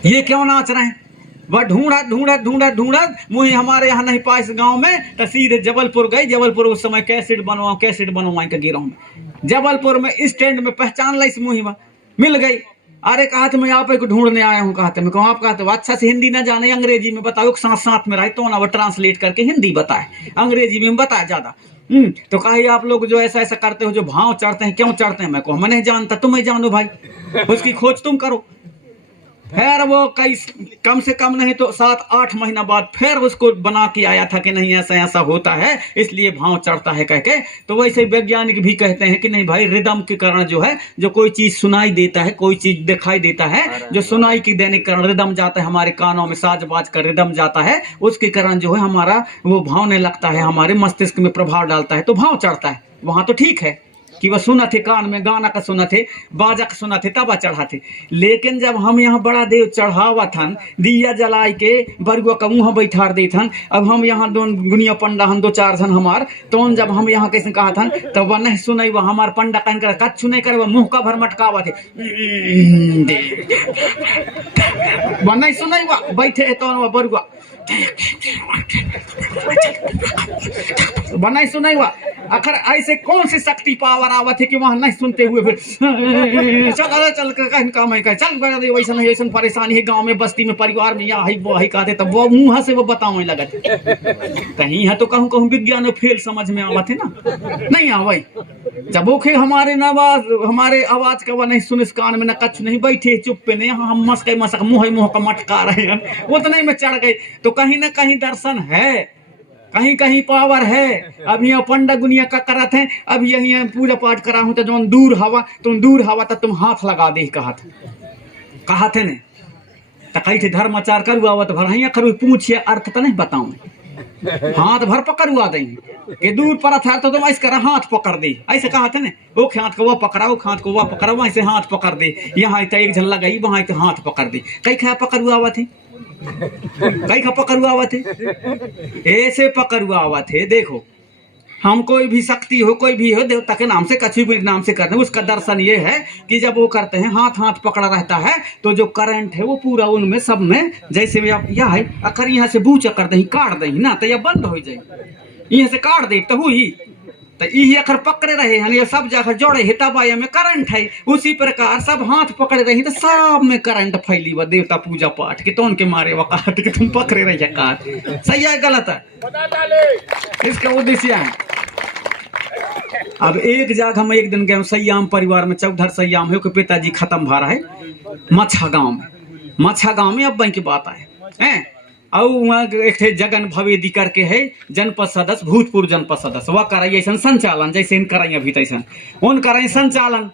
ये क्यों नाच रहे हैं वह ढूंढत मुझे हमारे यहाँ नहीं पास गांव में तो सीधे जबलपुर गई। जबलपुर उस समय कैसेट बनवाई का गिरा में जबलपुर में स्टैंड में पहचान लाई मुही मिल गई। अरे कहा तो मैं आप को ढूंढने आया हूँ कहते मैं कहूँ आप कहते अच्छा से हिंदी ना जाने अंग्रेजी में बताओ साथ में रहे तो ना वो ट्रांसलेट करके हिंदी बताए अंग्रेजी में बताए ज्यादा तो कहा आप लोग जो ऐसा ऐसा करते हो जो भाव चढ़ते हैं क्यों चढ़ते हैं मैं कहूँ मैं नहीं जानता तुम्हें जानो भाई उसकी खोज तुम करो। फिर वो कम से कम नहीं तो 7-8 महीना बाद फिर उसको बना के आया था कि नहीं ऐसा ऐसा होता है इसलिए भाव चढ़ता है कह के। तो वैसे वैज्ञानिक भी कहते हैं कि नहीं भाई रिदम के कारण जो है जो कोई चीज सुनाई देता है कोई चीज दिखाई देता है जो सुनाई की देने के कारण रिदम जाता है हमारे कानों में साज बाज कर रिदम जाता है उसके कारण जो है हमारा वो भावने लगता है हमारे मस्तिष्क में प्रभाव डालता है तो भाव चढ़ता है। वहां तो ठीक है कि वह सुना थे कान में गाना का सुना थे बाजा का सुना थे तबा चढ़ा थे लेकिन जब हम यहाँ बड़ा देव चढ़ावा थन दिया जलाए के बरुआ का मुँह बैठार दे थन अब हम यहाँ दोन गुनिया पंडा हम 2-4 जन हमार तो जब हम यहाँ कैसे कहा थन तब वह नहीं सुनाई वह हमार पंडा कहन कर कच्छु नहीं करे वह मुँह का भर मटकावा थे वह नहीं सुनाई वह बैठे तो वह बरुआ बनाई सुनाई हुआ आखिर ऐसे कौन सी शक्ति पावर आवत है कि वहां नहीं सुनते हुए फिर चल कहीं काम है चल वैसा नहीं वैसा परेशानी है गांव में बस्ती में परिवार में यहाँ वो ही कहते तब वो मुंह से वो बताओ लगा कहीं है तो कहूँ कहूँ विज्ञान फेल समझ में आवत है ना नहीं आवे जब वो हमारे नवाज हमारे आवाज का वो नहीं सुन इस कान में न कच्छ नहीं बैठे चुप पे नहीं हम मसक मुंह का मटका रहे हैं वो तो नहीं में चढ़ गए तो कहीं ना कहीं दर्शन है कहीं कहीं पावर है। अब यहाँ पंडा गुनिया का करत है अब यही पूजा पाठ करा हूं तो जो दूर हवा तो तुम हाथ लगा दे कहा थे ने तो कही थे धर्माचार करू आवत भर करू पूछिए अर्थ तो नहीं बताऊं हाथ भर पकड़ुआ देंगे कि दूर पर था तो तुम ऐसे कर हाथ पकड़ दे, ऐसे कहा था ना, वो हाथ को वो पकड़ा, वो हाथ को वो पकड़ा, वहां से हाथ पकड़ दे, यहाँ तो एक झल्ला गई, वहां तो हाथ पकड़ दे। कई खा पकड़ुआ हुआ थे, कई खा पकड़ुआ हुआ थे, ऐसे पकड़ुआ हुआ थे। देखो हम कोई भी शक्ति हो, कोई भी हो, देवता के नाम से, कछु भी नाम से करते हैं, उसका दर्शन ये है कि जब वो करते हैं हाथ हाथ पकड़ा रहता है तो जो करंट है वो पूरा उनमें सब में, जैसे भी आप यह है अगर यहाँ से बूचा कर दही काट दही ना तो यह बंद हो जाए, यहाँ से काट दे तो हुई तो यही अगर पकड़े रहे हैं ये सब जगह जोड़े है तब में करंट है। उसी प्रकार सब हाथ पकड़े रही तो सब में करंट फैली व देवता पूजा पाठ के तो उनके मारे वकात के तुम पकड़े रही काट। सही है गलत है, इसका उद्देश्य है। अब एक जगह हम एक दिन गए सयाम परिवार में, चौधर सयाम है, पिताजी खत्म भा रहा है मच्छा गांव में, मच्छा गांव में अब बैंक की बात है और वहाँ एक जगन भवेदी करके है जनपद सदस्य, भूतपूर्व जनपद सदस्य, वह कराई ऐसा संचालन जैसे इन कराई अभी तैसा उन कराई संचालन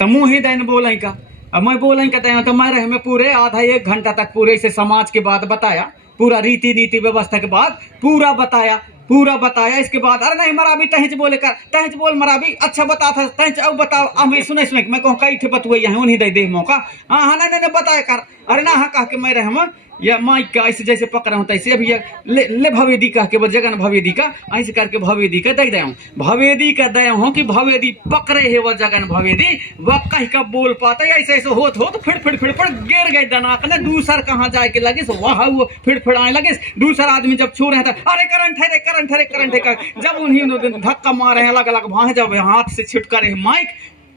तो मुँह ही दैन बोल का। अब मैं बोल कहते तो मैं रहे में पूरे आधा एक घंटा तक पूरे से समाज के बाद बताया, पूरा रीति नीति व्यवस्था के बाद पूरा बताया। इसके बाद अरे नहीं मराबी तहज बोले कर, तहज बोल मराबी, अच्छा बता था तहज अब बताओ, अब मैं सुने मैं कहूँ कई थे बतुए यहाँ उन्हीं दे मौका, हाँ नहीं बताया कर, अरे ना हाँ कह के मैं रहे या माइक का ऐसे जैसे पकड़ा हूँ तैसे अभी ले भवेदी कह के वो जगन भवेदी का ऐसे करके भवेदी का दे हूँ, भवेदी का दया हूँ कि भवेदी पकड़े है वो जगन भवेदी, वह कह का बोल पाता है ऐसे ऐसे हो फिर गिर गए दनाक ने, दूसर कहाँ जाए के लगे वह वो फिर आने लगे। दूसरा आदमी जब छू रहे था अरे करंट है जब उन्हीं धक्का मारे अलग अलग भाग जब हाथ से छिटका रहे माइक,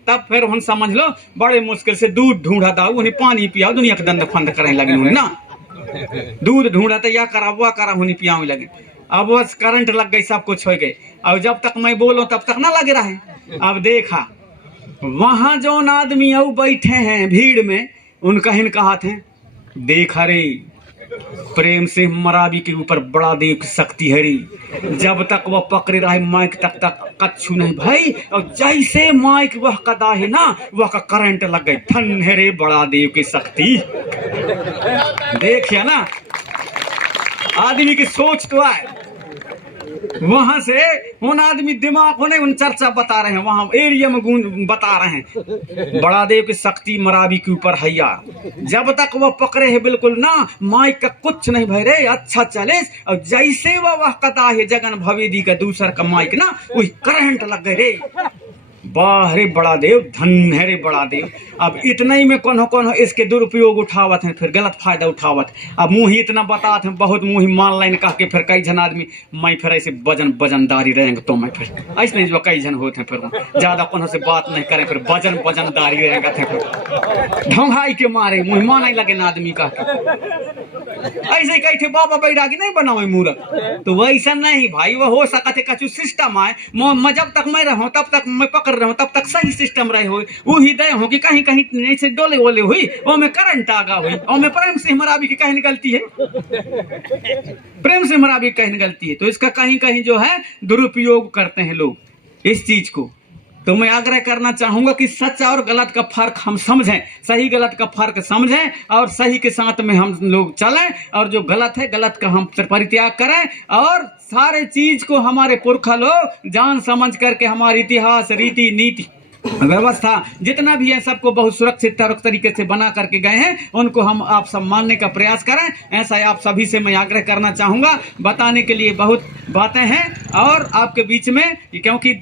तब फिर उन समझ लो बड़े मुश्किल से दूध ढूंढा था, उन्हें पानी पिया, दुनिया के दंड फंद करने लगे ना, दूध ढूंढा तो या करा वो करा उन्हें पियावे लगे। अब वो करंट लग गई, सब कुछ हो गए। और जब तक मैं बोलो तब तक ना लगे रहे। अब देखा वहां जो आदमी अब बैठे हैं भीड़ में, उनका हिन कहा थे देखा रे प्रेम से मराबी के ऊपर बड़ा देव की शक्ति है रे, जब तक वह पकड़े रहे माइक तक कच्छू नहीं भाई, और जैसे माइक वह कदा है ना वह का करंट लग गई, धन है रे बड़ा देव की शक्ति। देखिए ना आदमी की सोच तो आए, वहां से उन आदमी दिमाग होने उन चर्चा बता रहे हैं, वहां एरिया में बता रहे हैं बड़ा देव की शक्ति मराबी के ऊपर है यार, जब तक वह पकड़े है बिल्कुल ना माइक का कुछ नहीं भाई रे, अच्छा चले। और जैसे वह कथा है जगन भवेदी का दूसर का माइक ना वही करंट लग गए रे, वाह रे बड़ा देव, धन है रे बड़ा देव। अब इतना ही में कौन इसके दुरुपयोग उठावत हैं, फिर गलत फायदा उठावत। अब मुँह ही इतना बताते हैं, बहुत मुँह ही मान लाइन कह के फिर कई जन आदमी मैं फिर ऐसे वजनदारी रहेंगे तो मैं फिर ऐसे नहीं जो कई जन होते हैं, फिर ज्यादा कौन से बात नहीं करें, फिर वजनदारी रहेंगे फिर ढंगाई के मारे मुँह माने लगे ना आदमी कह के। ऐसे कही थे बाबा बैरागी नहीं बनाओ मूर्ख, तो वैसा नहीं भाई, वह हो सकता है कछु सिस्टम आए, जब तक मैं रहूं तब तक मैं पकड़ रहा हूं तब तक सही सिस्टम रहे हो, वही दे हो कि कहीं कहीं ऐसे डोले वोले हुई और में करंट आगा हुई, और में प्रेम से मराबी की कहीं निकलती है, प्रेम से मराबी की कहीं निकलती है, तो इसका कहीं कहीं जो है दुरुपयोग करते हैं लोग इस चीज को। तो मैं आग्रह करना चाहूंगा कि सच और गलत का फर्क हम समझें, सही गलत का फर्क समझें और सही के साथ में हम लोग चलें, और जो गलत है गलत का हम परित्याग करें, और सारे चीज को हमारे पुरखा लोग जान समझ करके हमारे इतिहास रीति नीति व्यवस्था जितना भी है सबको बहुत सुरक्षित तरीके से बना करके गए हैं, उनको हम आप सब मानने का प्रयास करें, ऐसा आप सभी से मैं आग्रह करना चाहूंगा। बताने के लिए बहुत बातें हैं और आपके बीच में, क्योंकि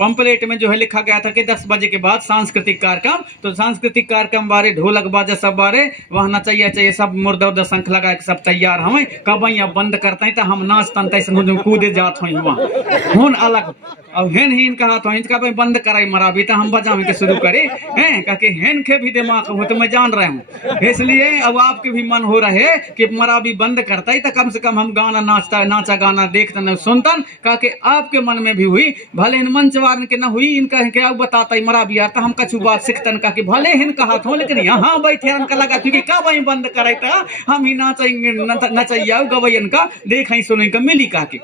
पंपलेट में जो है लिखा गया था कि 10 बजे के बाद सांस्कृतिक कार्यक्रम, तो सांस्कृतिक कार्यक्रम बारे ढोलक बाजा सब बारे वहाँ नचैया चाहिए, सब मुर्दा उर्दा शंख लगा के सब तैयार हमें कब बंद करते हैं तो हम नाच तन कूदे जात हुई हुआ अलग और हेन ही कहा तो इनका भाई बंद कराई मराबी तो हम बजावे के शुरू करे हैं कहके हेन के भी दिमाग हो तो मैं जान रहा हूँ, इसलिए अब आपके भी मन हो रहे कि मराबी बंद करता ही तो कम से कम हम गाना नाचा गाना देखते न सुनतन, कहके आपके मन में भी हुई, भले इन मंच वारन के न हुई इनका क्या बताता मराबी यार, तो हम कछु बात सीखतन का कि भले हिन कहा था लेकिन यहाँ बैठे इनका लगा क्योंकि कब वही बंद करे था हम ही नाचेंगे नचैया गवैयन का देख सुने का मिली कह के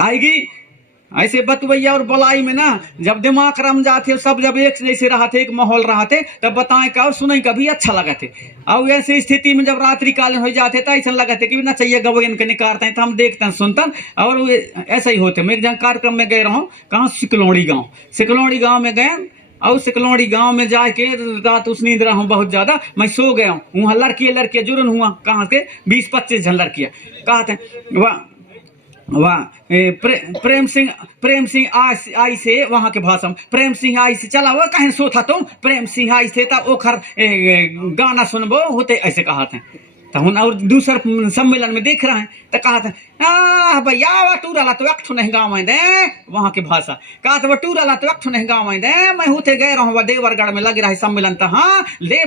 आएगी। ऐसे बतवैया और बलाई में ना जब दिमाग रम जाते सब जब एक जैसे रहा थे एक माहौल रहा थे तब बताएं का सुनाई कभी अच्छा लगा थे। और ऐसी स्थिति में जब रात्रि कालीन हो जाते तो ऐसा लगा थे कि ना चाहिए गवयन के निकारते हैं तो हम देखते हैं सुनते हैं और ऐसा ही होते। मैं एक जगह कार्यक्रम में गए रहा हूँ कहाँ सिकलौड़ी गाँव में गए और सिकलौड़ी गांव में जाके रात उस नींद रहा हूँ बहुत ज्यादा मैं सो गया हूँ। वहाँ लड़कियाँ जुर्न हुआ कहाँ से 20-25 जन लड़कियाँ कहते वाह प्रेम सिंह आई से वहां के भाषा में प्रेम सिंह आई से चला वो कहीं सो था तुम प्रेम सिंह आई से तब ओखर गाना सुनबो होते ऐसे कहा थे। तो हम और दूसर सम्मेलन में देख रहे हैं तो कहा था भैया वह टूरला तो एक नहीं गाँव में दे वहाँ की भाषा कहा था वह टूरला तो एक नहीं गाँव में दे मैं होते गए रहा हूँ देवरगढ़ में लग रहा है सम्मेलन था। हाँ ले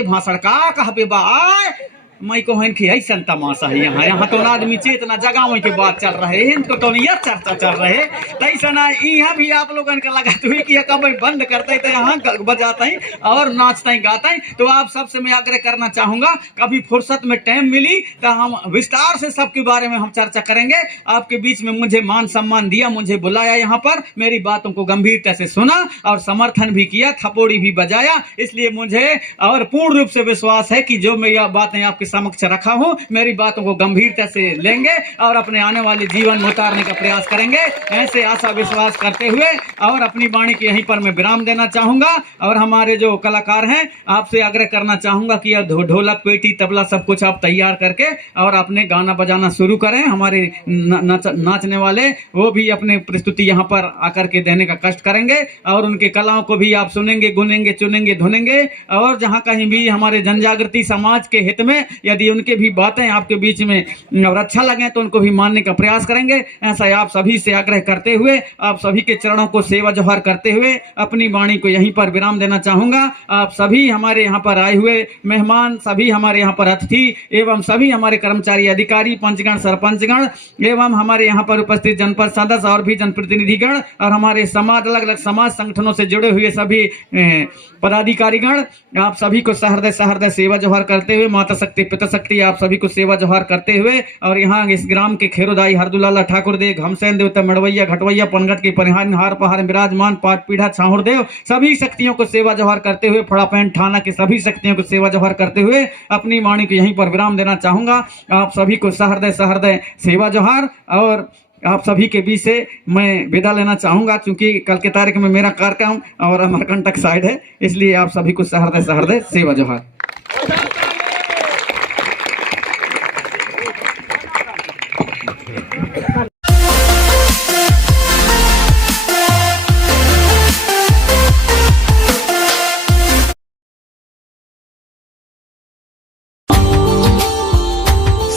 भाषण का कह पे बा मैं कहन कि ऐसा तमाशा है यहाँ तो आदमी चेतना जगावे के बात चल रहे हैं इनको तो नहीं चर्चा चल रहे तैसा ना यहाँ भी आप लोगों का लगा हुई कि कब बंद करते तो यहाँ बजाते हैं और नाचते हैं गाते हैं। तो आप सबसे मैं आग्रह करना चाहूंगा कभी फुर्सत में टाइम मिली तो हम विस्तार से सबके बारे में हम चर्चा करेंगे। आपके बीच में मुझे मान सम्मान दिया मुझे बुलाया यहाँ पर मेरी बातों को गंभीरता से सुना और समर्थन भी किया थपोड़ी भी बजाया इसलिए मुझे और पूर्ण रूप से विश्वास है कि जो मैं यह बातें आपके समक्ष रखा हूं मेरी बातों को गंभीरता से लेंगे और अपने आने वाले जीवन में उतारने का प्रयास करेंगे। ऐसे आशा विश्वास करते हुए और अपनी वाणी की यहीं पर मैं विराम देना चाहूंगा और हमारे जो कलाकार हैं आपसे आग्रह करना चाहूंगा कि ढोलक पेटी तबला सब कुछ आप तैयार करके और अपने गाना बजाना शुरू करें। हमारे नाचने वाले वो भी अपने प्रस्तुति यहाँ पर आकर के देने का कष्ट करेंगे और उनके कलाओं को भी आप सुनेंगे गुनेंगे चुनेंगे धुनेंगे और जहाँ कहीं भी हमारे जनजागृति समाज के हित में यदि उनके भी बातें आपके बीच में और अच्छा लगे तो उनको भी मानने का प्रयास करेंगे। ऐसा आप सभी से आग्रह करते हुए आप सभी के चरणों को सेवा जोहार करते हुए अपनी वाणी को यहीं पर विराम देना चाहूंगा। आप सभी हमारे यहाँ पर आए हुए मेहमान सभी हमारे यहाँ पर अतिथि एवं सभी हमारे कर्मचारी अधिकारी पंचगण सरपंचगण एवं हमारे यहाँ पर उपस्थित जनपद सदस्य और भी जनप्रतिनिधिगण और हमारे समाज अलग अलग समाज संगठनों से जुड़े हुए सभी पदाधिकारीगण आप सभी को सहृदय सेवा जोहार करते हुए माता शक्ति पिता शक्ति आप सभी को सेवा जोहार करते हुए और यहाँ इस ग्राम के खेरोदाई हरदुलाला ठाकुर देव घमसेन देवता मड़वैया घटवैया पनघट के परिहार हार पहाड़ विराजमान पाट पीढ़ा छाहुर देव सभी शक्तियों को सेवा जोहार करते हुए फड़ापैन थाना के सभी शक्तियों को सेवा जोहार करते हुए अपनी वाणी को यहीं पर विराम देना चाहूंगा। आप सभी को सहृदय सेवा जोहार और आप सभी के बीच से मैं विदा लेना चाहूंगा क्योंकि कल के तारीख में मेरा कार्यक्रम और अमरकंटक साइड है इसलिए आप सभी को सहृदय सेवा जोहार।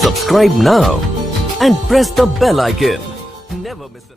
Subscribe now and press the bell icon. Never miss an